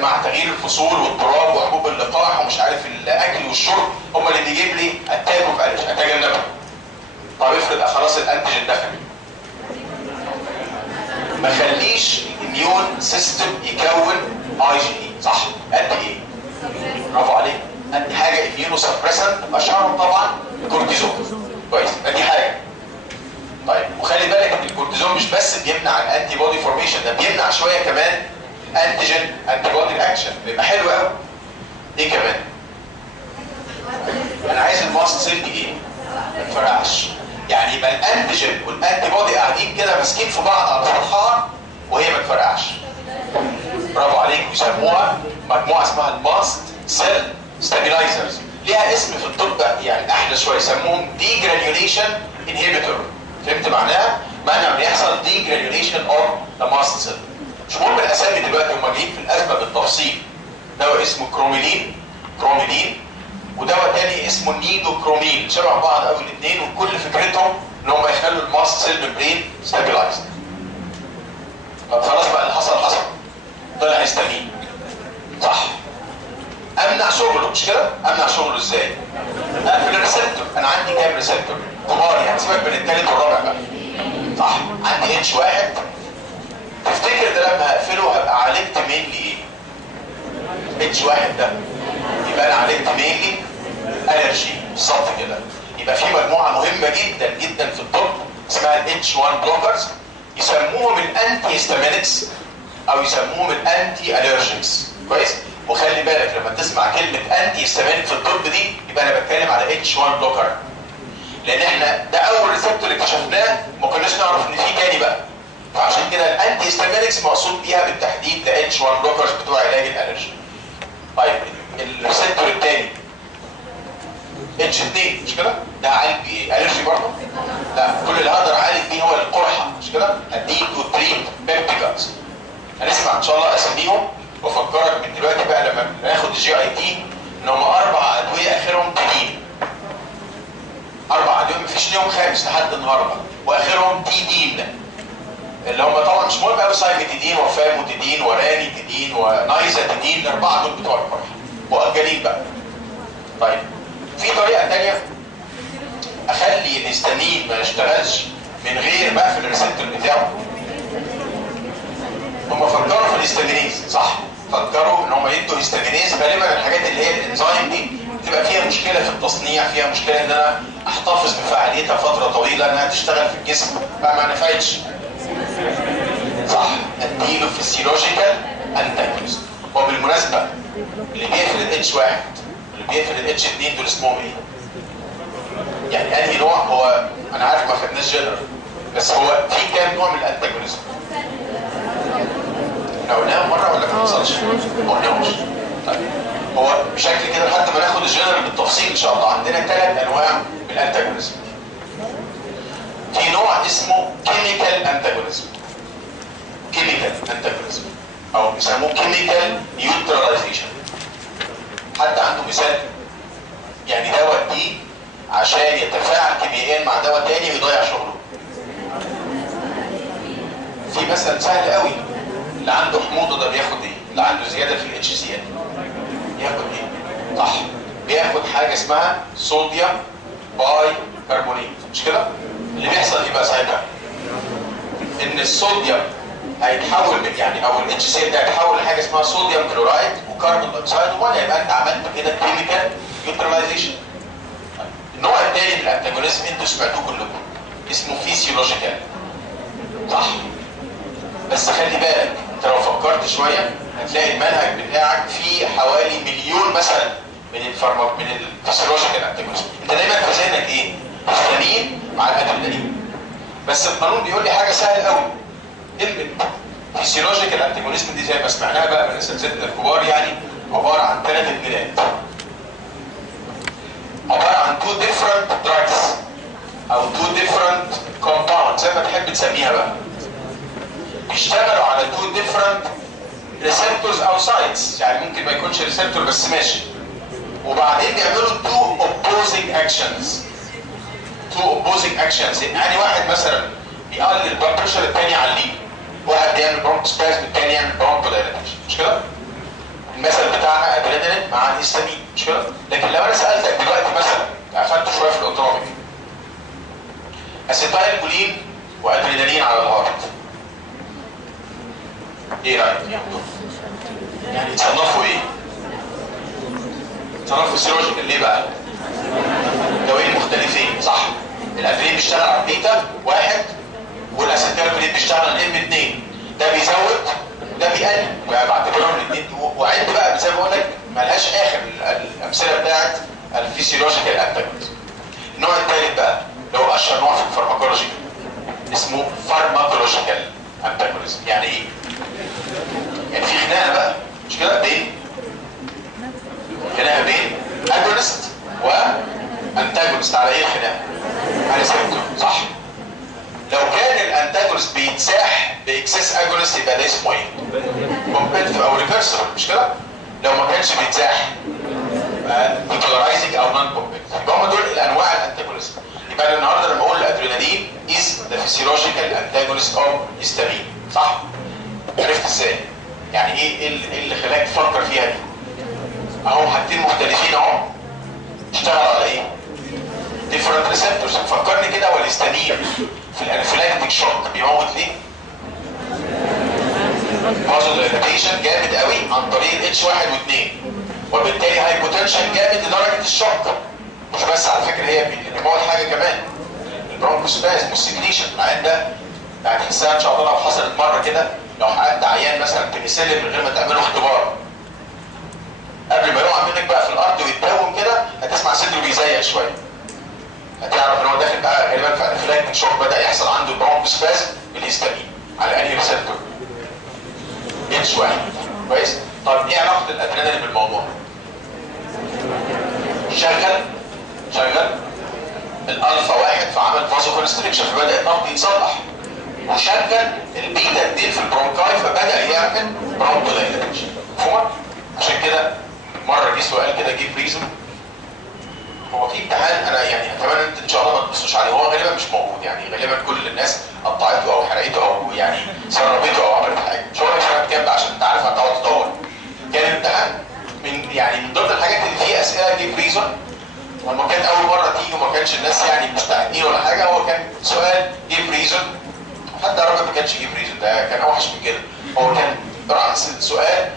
مع تغيير الفصول واضطراب وحبوب اللقاح ومش عارف الاكل والشرب هم اللي بيجيب لي اتاك اوف الرجي، اتجنبها. طب افرض خلاص الانتيجين دخل، ما خليش الاميون سيستم يكون اي جي اي صح؟ قد ايه؟ برافو عليك، قد حاجه اميونو سبريسنت اشهرهم طبعا الكورتيزون. كويس، ادي حاجه. طيب وخلي بالك ان الكورتيزون مش بس بيمنع الانتي بودي فورميشن، ده بيمنع شويه كمان انتيجين انتي بودي اكشن، بيبقى حلو قوي. ايه كمان؟ انا عايز الماست سيل دي ايه؟ ما تفرقعش. يعني يبقى الانتيجين والانتي بودي قاعدين كده ماسكين في بعض على سطحها وهي ما تفرقعش. برافو عليك. يسموها مجموعه اسمها الماست سيل ستابيلايزرز. ليها اسم في الطب يعني احلى شويه، يسموهم دي جرانيوليشن انهبيتور. فهمت معناها؟ معنى ان يحصل دي جرانيوليشن اوف ذا ماست سيل. مش مهم الاسامي دلوقتي، هم جايين في الازمه بالتفصيل. دواء اسمه كروميلين ودواء تاني اسمه نيدوكرومين، شبه بعض قوي الاثنين، وكل فكرتهم ان هم يخلوا الماست سيل ممبرين ستابيلايزد. طب خلاص بقى اللي حصل طلع هيستامين صح؟ امنع شغله مش كده؟ امنع شغله ازاي؟ اقفل الريسبتور. انا عندي كام ريسبتور؟ كبار يعني، سيبك من الثالث والرابع بقى صح؟ عندي اتش 1. تفتكر ده لما هقفله هبقى عالجت مينلي ايه؟ اتش 1 ده يبقى انا عالجت مينلي الرجي بالظبط كده. يبقى في مجموعه مهمه جدا جدا في الطب اسمها الاتش 1 بلوكرز، يسموهم الانتي هيستامينكس او يسموهم الانتي الرجيكس. كويس؟ وخلي بالك لما تسمع كلمه انتي هيستامينك في الطب دي يبقى انا بتكلم على اتش 1 بلوكر، لان احنا ده اول ريسبتور اللي اكتشفناه ما كناش نعرف ان في تاني بقى. فعشان كده الانتي هيستامينكس مقصود بيها بالتحديد ده اتش 1 بلوكرز بتوع علاج الالرجي. طيب الريسبتور الثاني اتش 2 مش كده؟ ده عالج بايه؟ الرجي برضه؟ لا، كل اللي هقدر اعالج بيه هو القرحه مش كده؟ اديك وتريت بيبتيكاز. هنسمع ان شاء الله اساميهم وافكرك من دلوقتي بقى لما ناخد الجي اي تي ان هم 4 ادويه اخرهم تنين. 4 ادويه مفيش ليهم خامس لحد النهارده، واخرهم تي دين اللي هم طبعا مش مهم قوي سايمتيدين وفاموتيدين ورانيتيدين ونايزاتيدين، الاربعه دول بتوع الجراحه مؤجلين بقى. طيب في طريقه ثانيه اخلي الهستامين ما يشتغلش من غير ما اقفل الريسبتور بتاعه. هم فكروا في الهستامينيز صح؟ فكروا ان هم يدوا هستامينيز. غالبا الحاجات اللي هي الانزيم دي بتبقى فيها مشكله في التصنيع، فيها مشكله ان انا احتفظ بفعاليتها فتره طويله، انها تشتغل في الجسم فما نفعتش. صح؟ اديله فيسيولوجيكال انتاجونست. وبالمناسبه اللي بيقفل الاتش 1 واللي بيقفل الاتش 2 دول اسمهم ايه؟ يعني انهي نوع؟ هو انا عارف ما خدناش جنرال، بس هو في كام نوع من الانتاجونيزم؟ احنا قلناهم مره ولا ما حصلش؟ ما قلناهوش. طيب هو بشكل كده لحد ما ناخد الجنرال بالتفصيل ان شاء الله. عندنا 3 انواع من الانتاجونيزم. في نوع اسمه كيميكال انتاجونيزم. كيميكال انتاجونيزم او بيسموه كيميكال نيوتراليزيشن. حد عنده مثال؟ يعني دواء دي عشان يتفاعل كيميائيا مع دواء تاني ويضيع شغله. في مثل سهل قوي، اللي عنده حموضه ده بياخد ايه؟ اللي عنده زياده في الاتش سي ال ياخد ايه؟ صح، بياخد حاجه اسمها صوديوم باي كربونات، مش كده؟ اللي بيحصل ايه بقى ساعتها؟ ان الصوديوم هيتحول يعني او الاتش سي ال ده هيتحول لحاجه اسمها صوديوم كلورايد وكربون دايوكسيد وميه، يبقى انت عملت كده كيميكال نيوتراليزيشن. النوع الثاني من الانتاجونيزم انتوا سمعتوه كلكم، اسمه فيسيولوجيكال. صح؟ بس خلي بالك انت لو فكرت شويه هتلاقي المنهج بتاعك فيه حوالي مليون مثلا من الفيسيولوجيكال انتاجونيزم. انت دايما في ذهنك ايه؟ هستامين مع الادرينالين. بس القانون بيقول لي حاجه سهله قوي. كلمه فيسيولوجيكال انتاجونيزم دي زي ما سمعناها بقى من اساتذتنا الكبار يعني عباره عن 3 اتجاهات. عباره عن 2 different drugs او 2 different compounds زي ما تحب تسميها بقى. بيشتغلوا على 2 different receptors او sites، يعني ممكن ما يكونش ريسبتور بس ماشي. وبعدين بيعملوا 2 opposing actions. 2 opposing actions، يعني واحد مثلا بيقلل البلد بريشر الثاني يعليه. واحد بيعمل برونكوسبازم الثاني يعمل برونكودايلاتيشن، مش كده؟ المثل بتاعنا ادرينالين مع الهستامين، مش كده؟ لكن لو انا سالتك دلوقتي مثلا قفلت شويه في الاوتوميك، اسيتايل كولين وادرينالين على الهارت، ايه رايك؟ يعني يتصنفوا ايه؟ يتصنفوا فيسيولوجيكال. ليه بقى؟ دوايين مختلفين صح؟ الادرينالين بيشتغل على البيتا 1 والاسيتايل كولين بيشتغل على الام 2. ده بيزود وده بيقلل، بعتبرهم الاثنين. وعد بقى زي ما بقول لك ملهاش اخر الامثله بتاعت الفيسيولوجيكال انتاجونيزم. النوع الثالث بقى لو اشهر نوع في الفارماكولوجي اسمه فارماكولوجيكال انتاجونيزم. يعني ايه؟ يعني في خناقه بقى مش كده بين اجونست وانتاجونست. على ايه الخناقه؟ على سيمتوم صح؟ لو كان الانتاجونست بيتساح باكسس اجونست يبقى ده اسمه ايه؟ كومبيتيتيف او ريفرسبل، مش كده؟ لو ما كانش بيتساح نيوتراليزنج او نون كومبيتيتيف. يبقى هم دول الانواع الانتاجونست. يبقى النهارده لما اقول الادرينالين از ذا فيسيولوجيكال انتاجونست اوف هيستامين، صح؟ عرفت ازاي؟ يعني ايه اللي خلاك تفكر فيها دي؟ اهو حاجتين مختلفين اهو اشتغلوا على ايه؟ ديفرنت ريسبتورز. فكرني كده، هو الهستامين في الانافيلاكتيك شوك بيموت ليه؟ فازو دايلاتيشن جامد قوي عن طريق الاتش 1 و2، وبالتالي هايبوتنشن جامد لدرجه الشوك. مش بس على فكره هي بيموت حاجه كمان، البرونكوسبازم والسكريشن. مع ان ده يعني تحسها ان شاء الله لو حصلت مره كده، لو حققت عيان مثلا بنسلم من غير ما تعمله اختبار قبل ما يقع منك بقى في الارض ويتدوم كده، هتسمع صدره بيزيق شويه. هتعرف ان هو داخل بقى غالبا في انافيلاكتيك شوك، بدا يحصل عنده برونكوسبازم بالهستامين. على انهي ريسبتور؟ اتش 1. كويس؟ طب ايه علاقه الادرينالين بالموضوع؟ شغل الالفا 1 فعمل فازو كونستريكشن فبدا الضغط يتصلح، وشغل البيتا 2 في البرونكاي فبدا يعمل برونكودايلاتيشن. مفهوم؟ عشان كده مره جه سؤال كده جه بريزم هو في امتحان انا يعني اتمنى ان شاء الله ما تبصوش عليه، هو غالبا مش موجود يعني، غالبا كل الناس قطعته او حرقته او يعني سربته او عملت حاجه. مش هقول لك سنه كام بقى عشان انت عارف هتقعد تدور. كان امتحان من ضمن الحاجات اللي فيه اسئله جيب ريزون، ولما كانت اول مره تيجي وما كانش الناس يعني مستعدين ولا حاجه، هو كان سؤال جيب ريزون، حتى الراجل ما كانش جيب ريزون، ده كان اوحش من كده. هو كان رأس السؤال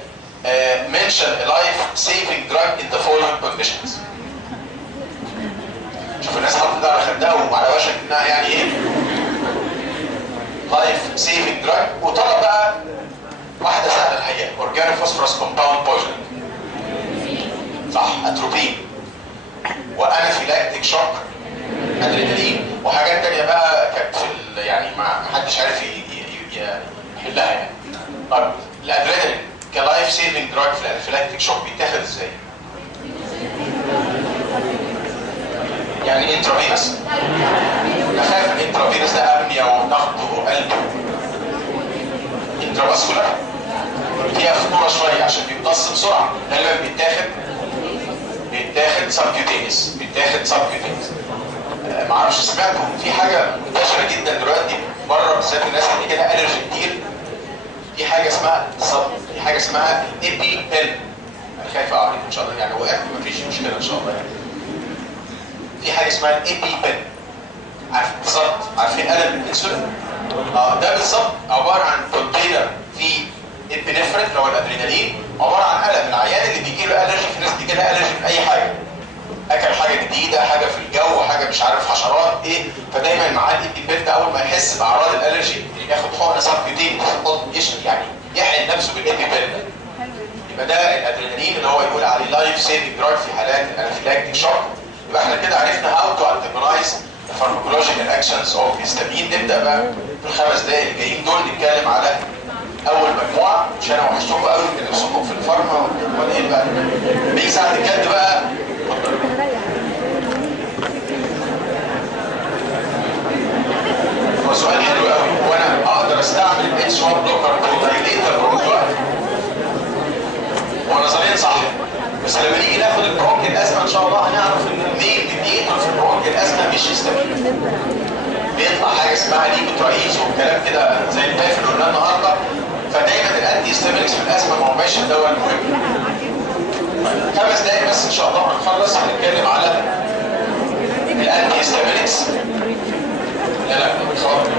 mention a life saving drug in the following conditions. شوف الناس حطت ده على خدها وعلى وشك انها يعني ايه life saving drug، وطلب بقى واحده سهله الحقيقه، organophosphorus phosphorus compound poisoning صح، اتروبين وانافيلاكتيك شوك ادرينالين، وحاجات تانية بقى كانت في يعني ما حدش عارف يحلها يعني. طيب الادرينالين كلايف سيفنج دراج في الانافيلاكتيك شوك بيتاخد ازاي؟ يعني انترافينوس؟ اخاف الانترافينوس ده ابنيه وضغط وقلب. انترافاسكولار فيها خطوره شويه عشان بيمتص بسرعه، غالبا بيتاخد سبكيوتينيس، معرفش سمعتوا في حاجه منتشره جدا دلوقتي بره بالذات الناس اللي كده الرجي كتير، في حاجه اسمها ايبي بن. انا خايف اعرف ان شاء الله يعني، وقت مفيش مشكله ان شاء الله يعني. في حاجه اسمها الايبي بن، عارفين قلم الانسولين؟ ده بالظبط عباره عن كونتينر فيه البنفرين اللي هو الادرينالين، عباره عن قلم. العيان اللي بيجي له الرجي، في ناس بيجي لها الرجي من اي حاجه، اكل حاجه جديده، حاجه في الجو، حاجه مش عارف حشرات ايه، فدايما معاه الايبي اول ما يحس باعراض الالرجي ياخد حقنه سبكيوتينيس يعني يحقن نفسه بالايبي. يبقى ده الادرينالين اللي هو يقول عليه لايف سيفنج دراج في حالات الانافيلاكتيك شوك. يبقى احنا كده عرفنا هاو تو انتجرايز الفارماكولوجيكال اكشنز اوف هيستامين. نبدا بقى في الخمس دقائق الجايين دول نتكلم على اول مجموعه، مش انا وحشتكم قوي من نفسكم في الفارما ولا ايه بقى؟ بيجي ساعه الجد بقى. هو سؤال حلو قوي، هو انا اقدر استعمل اتش 1 بلوكر برودايليتر برونكوال؟ هو نظريا صح، بس لما نيجي ناخد البرونك الازمه ان شاء الله هنعرف ان المين ميديتور في البرونك الازمه مش هيستامين، بيطلع حاجه اسمها ليبوترايز وكلام كده زي الباف اللي قلناه النهارده. فدايما الانتي هيستامينكس في الازمه ما هوش الدواء المهم. 5 دقايق بس ان شاء الله هنخلص هنتكلم على الانتي هيستامينكس. لا اتفضل.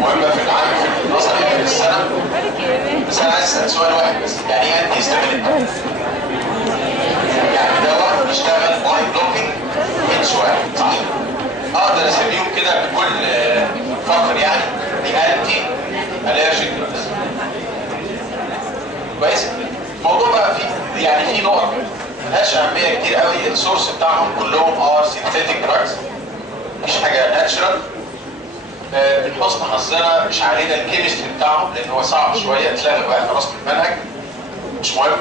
مهمه في العام في النظر في السنه، بس انا عايز اسال سؤال واحد بس، يعني ايه انتي هيستامينيك؟ يعني دواء بيشتغل باي بلوكينج اتش 1 صح؟ اقدر اسميهم كده بكل فخر يعني دي انتي الرجيك دراجز. كويس؟ الموضوع بقى فيه يعني في نقط ملهاش اهميه كتير قوي، السورس بتاعهم كلهم ار سينثيتيك دراجز، مفيش حاجه ناتشرال. من حسن حظنا مش علينا الكيمستري بتاعهم لان هو صعب شويه، اتلغى بقى خلاص من المنهج، مش مهم.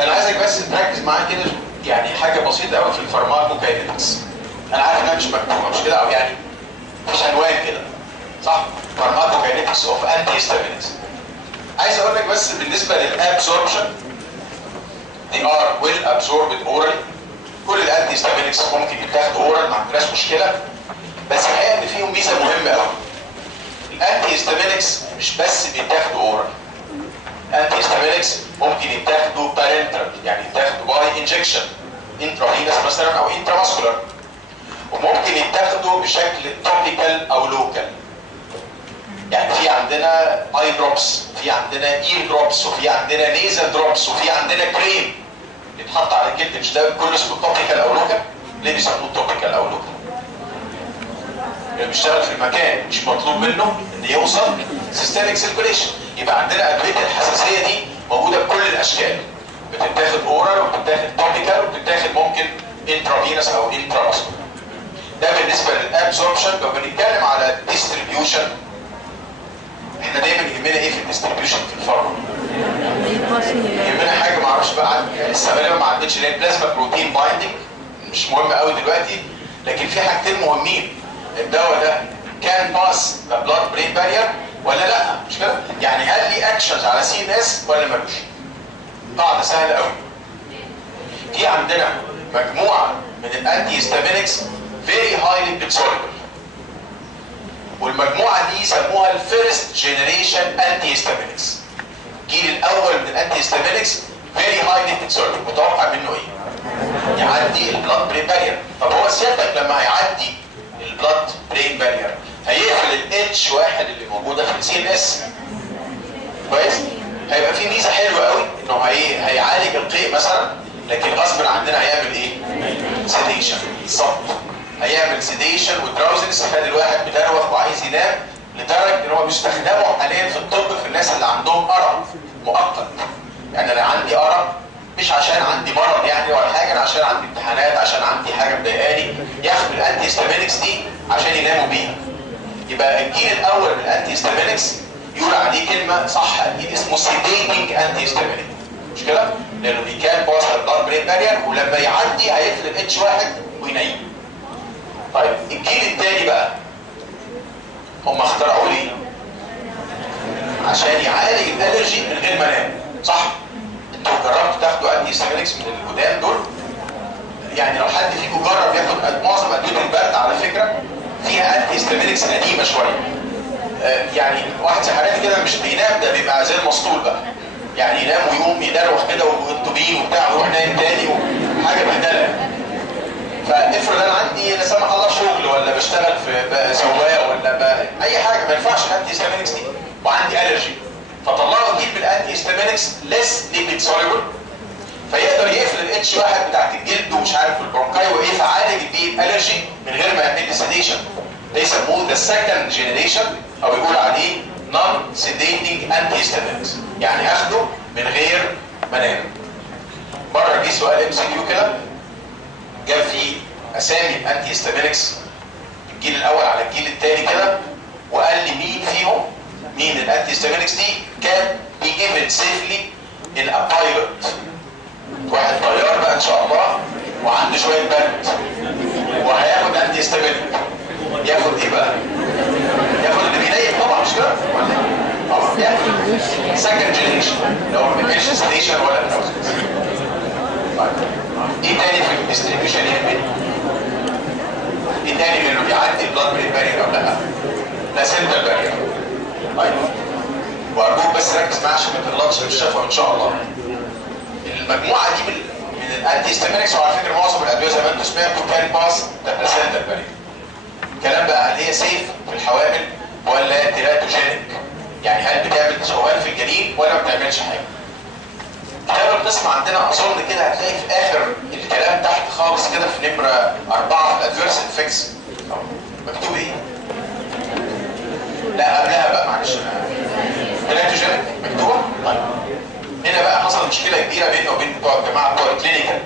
انا عايزك بس تركز معايا كده يعني حاجه بسيطه قوي في الفارماكوكاينetics. انا عارف انها مش مكتوبه مش كده، او يعني مفيش عنوان كده صح؟ فارماكوكاينetics اوف انتي هيستامينكس. عايز اقول لك بس بالنسبه للابسوربشن they are well absorbed orally. كل الانتي هيستامينكس ممكن يتاخدوا اورال، ما عندناش مشكله، بس الحقيقه ان فيهم ميزه مهمه قوي. الانتي هيستامينكس مش بس بيتاخدوا اورال، الانتي هيستامينكس ممكن يتاخدوا بارنترال، يعني يتاخدوا باي انجكشن انترافينس مثلا او انترافاسكولار، وممكن يتاخدوا بشكل توبيكال او لوكال. يعني في عندنا اي دروبس، في عندنا اير دروبس، وفي عندنا نيزل دروبس، وفي عندنا كريم يتحط على الجلد. مش ده كله اسمه توبيكال او لوكال؟ ليه بيسموه توبيكال او لوكال؟ اللي بيشتغل في المكان مش مطلوب منه ان يوصل سيستميك سيركوليشن. يبقى عندنا ادويه الحساسيه دي موجوده بكل الاشكال، بتتاخد اورال وبتتاخد توبيكال وبتتاخد ممكن انترافينوس او انتراماسكولار. ده بالنسبه للابسوربشن. لو بنتكلم على الديستريبيوشن، احنا دايما يهمنا ايه في الديستريبيوشن في الفارما؟ يهمنا حاجه ما اعرفش بقى لسه غالبا ما عدتش، اللي هي البلازما بروتين بايندنج، مش مهم قوي دلوقتي، لكن في حاجتين مهمين. الدواء ده كان باس ذا بلاد برين بارير ولا لا؟ مش كده؟ يعني هل ليه اكشنز على سي ان اس ولا ملوش؟ قاعده سهله قوي. في عندنا مجموعه من الانتي هيستامينكس فيري هايلي بيت سوليبل، والمجموعه دي يسموها الفيرست جنريشن انتي هيستامينكس. الجيل الاول من الانتي هيستامينكس فيري هايلي بيت سوليبل. متوقع منه ايه؟ يعدي البلاد برين بارير. طب هو سيادتك لما هيعدي البلاد برين بارير هيقفل الاتش واحد اللي موجوده في السي ان اس كويس؟ هيبقى في ميزه حلوه قوي انه هيعالج القيء مثلا، لكن غصب عننا هيعمل ايه؟ سيديشن. بالظبط، هيعمل سيديشن ودراوزنس، يخلي الواحد مدروخ وعايز ينام، لدرجه ان هو بيستخدموا حاليا في الطب في الناس اللي عندهم ارق مؤقت. يعني انا عندي ارق مش عشان عندي مرض يعني ولا حاجه، انا عشان عندي امتحانات، عشان عندي حاجه مضايقاني، ياخد الانتي هيستامينكس دي عشان يناموا بيها. يبقى الجيل الاول من الانتي هيستامينكس يقول عليه كلمه صح اكيد، اسمه سيديتنج انتي هيستامينك، مش كده؟ لانه بيكان باص البلاد برين بارير، ولما يعدي هيقفل الاتش واحد وينيم. طيب الجيل الثاني بقى هم اخترعوه ليه؟ عشان يعالج الالرجي من غير ما انام، صح؟ انتوا جربتوا تاخدوا انتي هيستامينكس من القدام دول؟ يعني لو حد فيكم جرب ياخد معظم ادويه البرد على فكره فيها انتي هيستامينكس قديمه شويه. يعني واحد زي حالاتي كده مش بينام، ده بيبقى زي المسطول بقى، يعني ينام ويقوم يدروخ كده والطبين وبتاع ويروح نايم تاني وحاجه بهدله. فافرض انا عندي لا سمح الله شغل ولا بشتغل في سواق ولا اي حاجه ما ينفعش الانتي هيستامينكس دي وعندي الرجي، فطلعوا جيل بالانتي هيستامينكس ليس ليبيد سوليبل، فيقدر يقفل الاتش واحد بتاعت الجلد ومش عارف البرونكاي وايه، فعالج بيه الالرجي من غير ما يعمل لي سيديشن. ده يسموه ذا سكند جنريشن، او يقول عليه نون سيديتنج انتي هيستامينكس، يعني اخده من غير ما انام. بره جه سؤال ام سي كيو كده، جاب فيه اسامي الانتي هيستامينكس الجيل الاول على الجيل الثاني كده، وقال لي مين فيهم، مين الانتي هيستامينكس دي كان بي جيفن سيفلي ان ا بايلوت. واحد طيار بقى ان شاء الله وعنده شويه برد وهياخد انتي هيستامينك، ياخد ايه بقى؟ ياخد اللي بينيم طبعا، مش كده؟ طبعا ياخد سكند جنريشن لو ما بيعملش سيديشن ولا نوزنس. طيب ايه تاني في الديستريبيوشن يهمني؟ ايه تاني من انه بيعدي البلاد برين بارير او لا؟ بلاسنتا بارير. طيب وارجوك بس ركز معايا عشان ما تغلطش في الشفوي ان شاء الله. المجموعه دي من الانتي هيستامينكس، وعلى فكره معظم الادويه زي ما انتم سمعتوا كان باس ذا بلاسنتا بارير. الكلام بقى هل هي سيف في الحوامل ولا تيراتوجينيك؟ يعني هل بتعمل تشوهات في الجنين ولا ما بتعملش حاجه؟ كتاب القسم عندنا اظن كده هتلاقي في اخر الكلام تحت خالص كده في نمره 4 في الادفيرس افكتس مكتوب ايه؟ لا قبلها بقى معلش، تيراتوجينيك مكتوبه؟ طيب هنا بقى حصل مشكله كبيره بيننا وبين بتوع الجماعه بتوع الكلينيكال.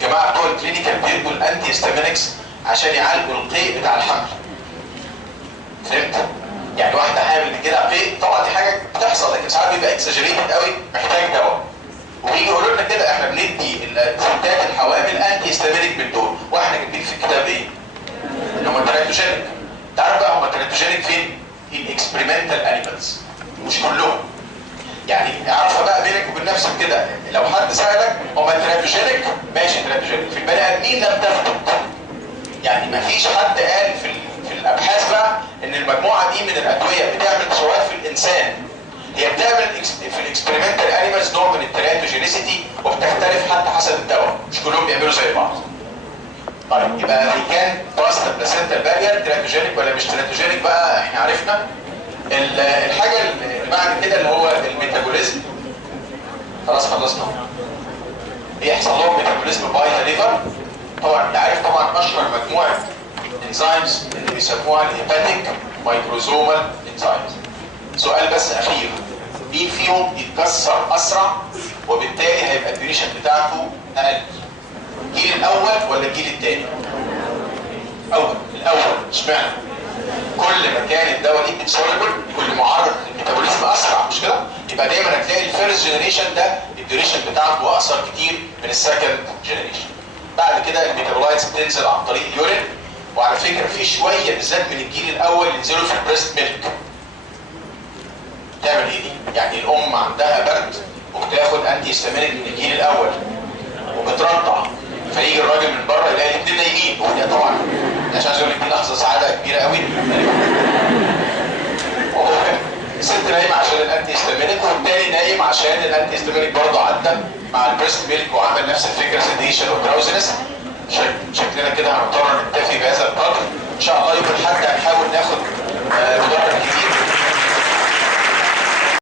الجماعه بتوع الكلينيكال بيدوا الانتي هيستامينكس عشان يعالجوا القيء بتاع الحمل. فهمت؟ يعني واحده حامل كده قيء، طبعا دي حاجه بتحصل لكن ساعات بيبقى اكسجريتد قوي محتاج دواء. وبيجي يقولوا لنا كده احنا بندي الستات الحوامل انتي هيستامينك من دول، واحنا كاتبين في الكتاب ايه؟ ان هم تيراتوجينيك. تعرف بقى هم تيراتوجينيك فين؟ الاكسبيرمنتال انيمالز، مش كلهم. يعني اعرفها بقى بينك وبين نفسك كده، لو حد سالك هم تيراتوجينيك ماشي تيراتوجينيك، في البني ادمين لم تثبت. يعني ما فيش حد قال في الابحاث بقى ان المجموعه دي من الادويه بتعمل تشوهات في الانسان. هي بتعمل في الاكسبيرمنتال انيمالز نوع من التيراتوجينيسيتي، وبتختلف حتى حسب الدواء، مش كلهم بيعملوا زي بعض. طيب يبقى دي كان باست بلاسنتا بارير تيراتوجينيك ولا مش تيراتوجينيك بقى احنا عرفنا. الحاجه اللي بعد كده اللي هو الميتابوليزم، خلاص خلصنا. بيحصل لهم ميتابوليزم باي ذا ليفر. طبعا انت عارف طبعا اشهر مجموعه انزيمز اللي بيسموها الهيباتيك مايكروزومال انزيمز. سؤال بس اخير، مين فيهم يتكسر اسرع وبالتالي هيبقى الديوريشن بتاعته اقل؟ الجيل الاول ولا الجيل الثاني؟ الاول. اشمعنى؟ كل ما كان الدواء ليه سوليبل كل معرض للميتابوليزم اسرع، مش كده؟ يبقى دايما هتلاقي الفيرست جنريشن ده الديوريشن بتاعته اقصر كتير من السكند جنريشن. بعد كده الميتابولايتس بتنزل عن طريق اليورين، وعلى فكره في شويه بالذات من الجيل الاول ينزلوا في البريست ميلك. تعمل ايه دي؟ يعني الام عندها برد وبتاخد انتي هيستامينيك من الجيل الاول وبترضع، فيجي الراجل من بره يلاقي الاثنين نايمين، وهي طبعا عشان اقول لك دي لحظه سعاده كبيره قوي. الست نايمه عشان الانتي هيستامينيك والتاني نايم عشان الانتي هيستامينيك برضه عدى مع البريست ميلك وعمل نفس الفكره سيديشن ودراوزنس. شكلنا كده هنضطر نكتفي بهذا القدر. ان شاء الله يوم الاحد هنحاول ناخد مدرج جديد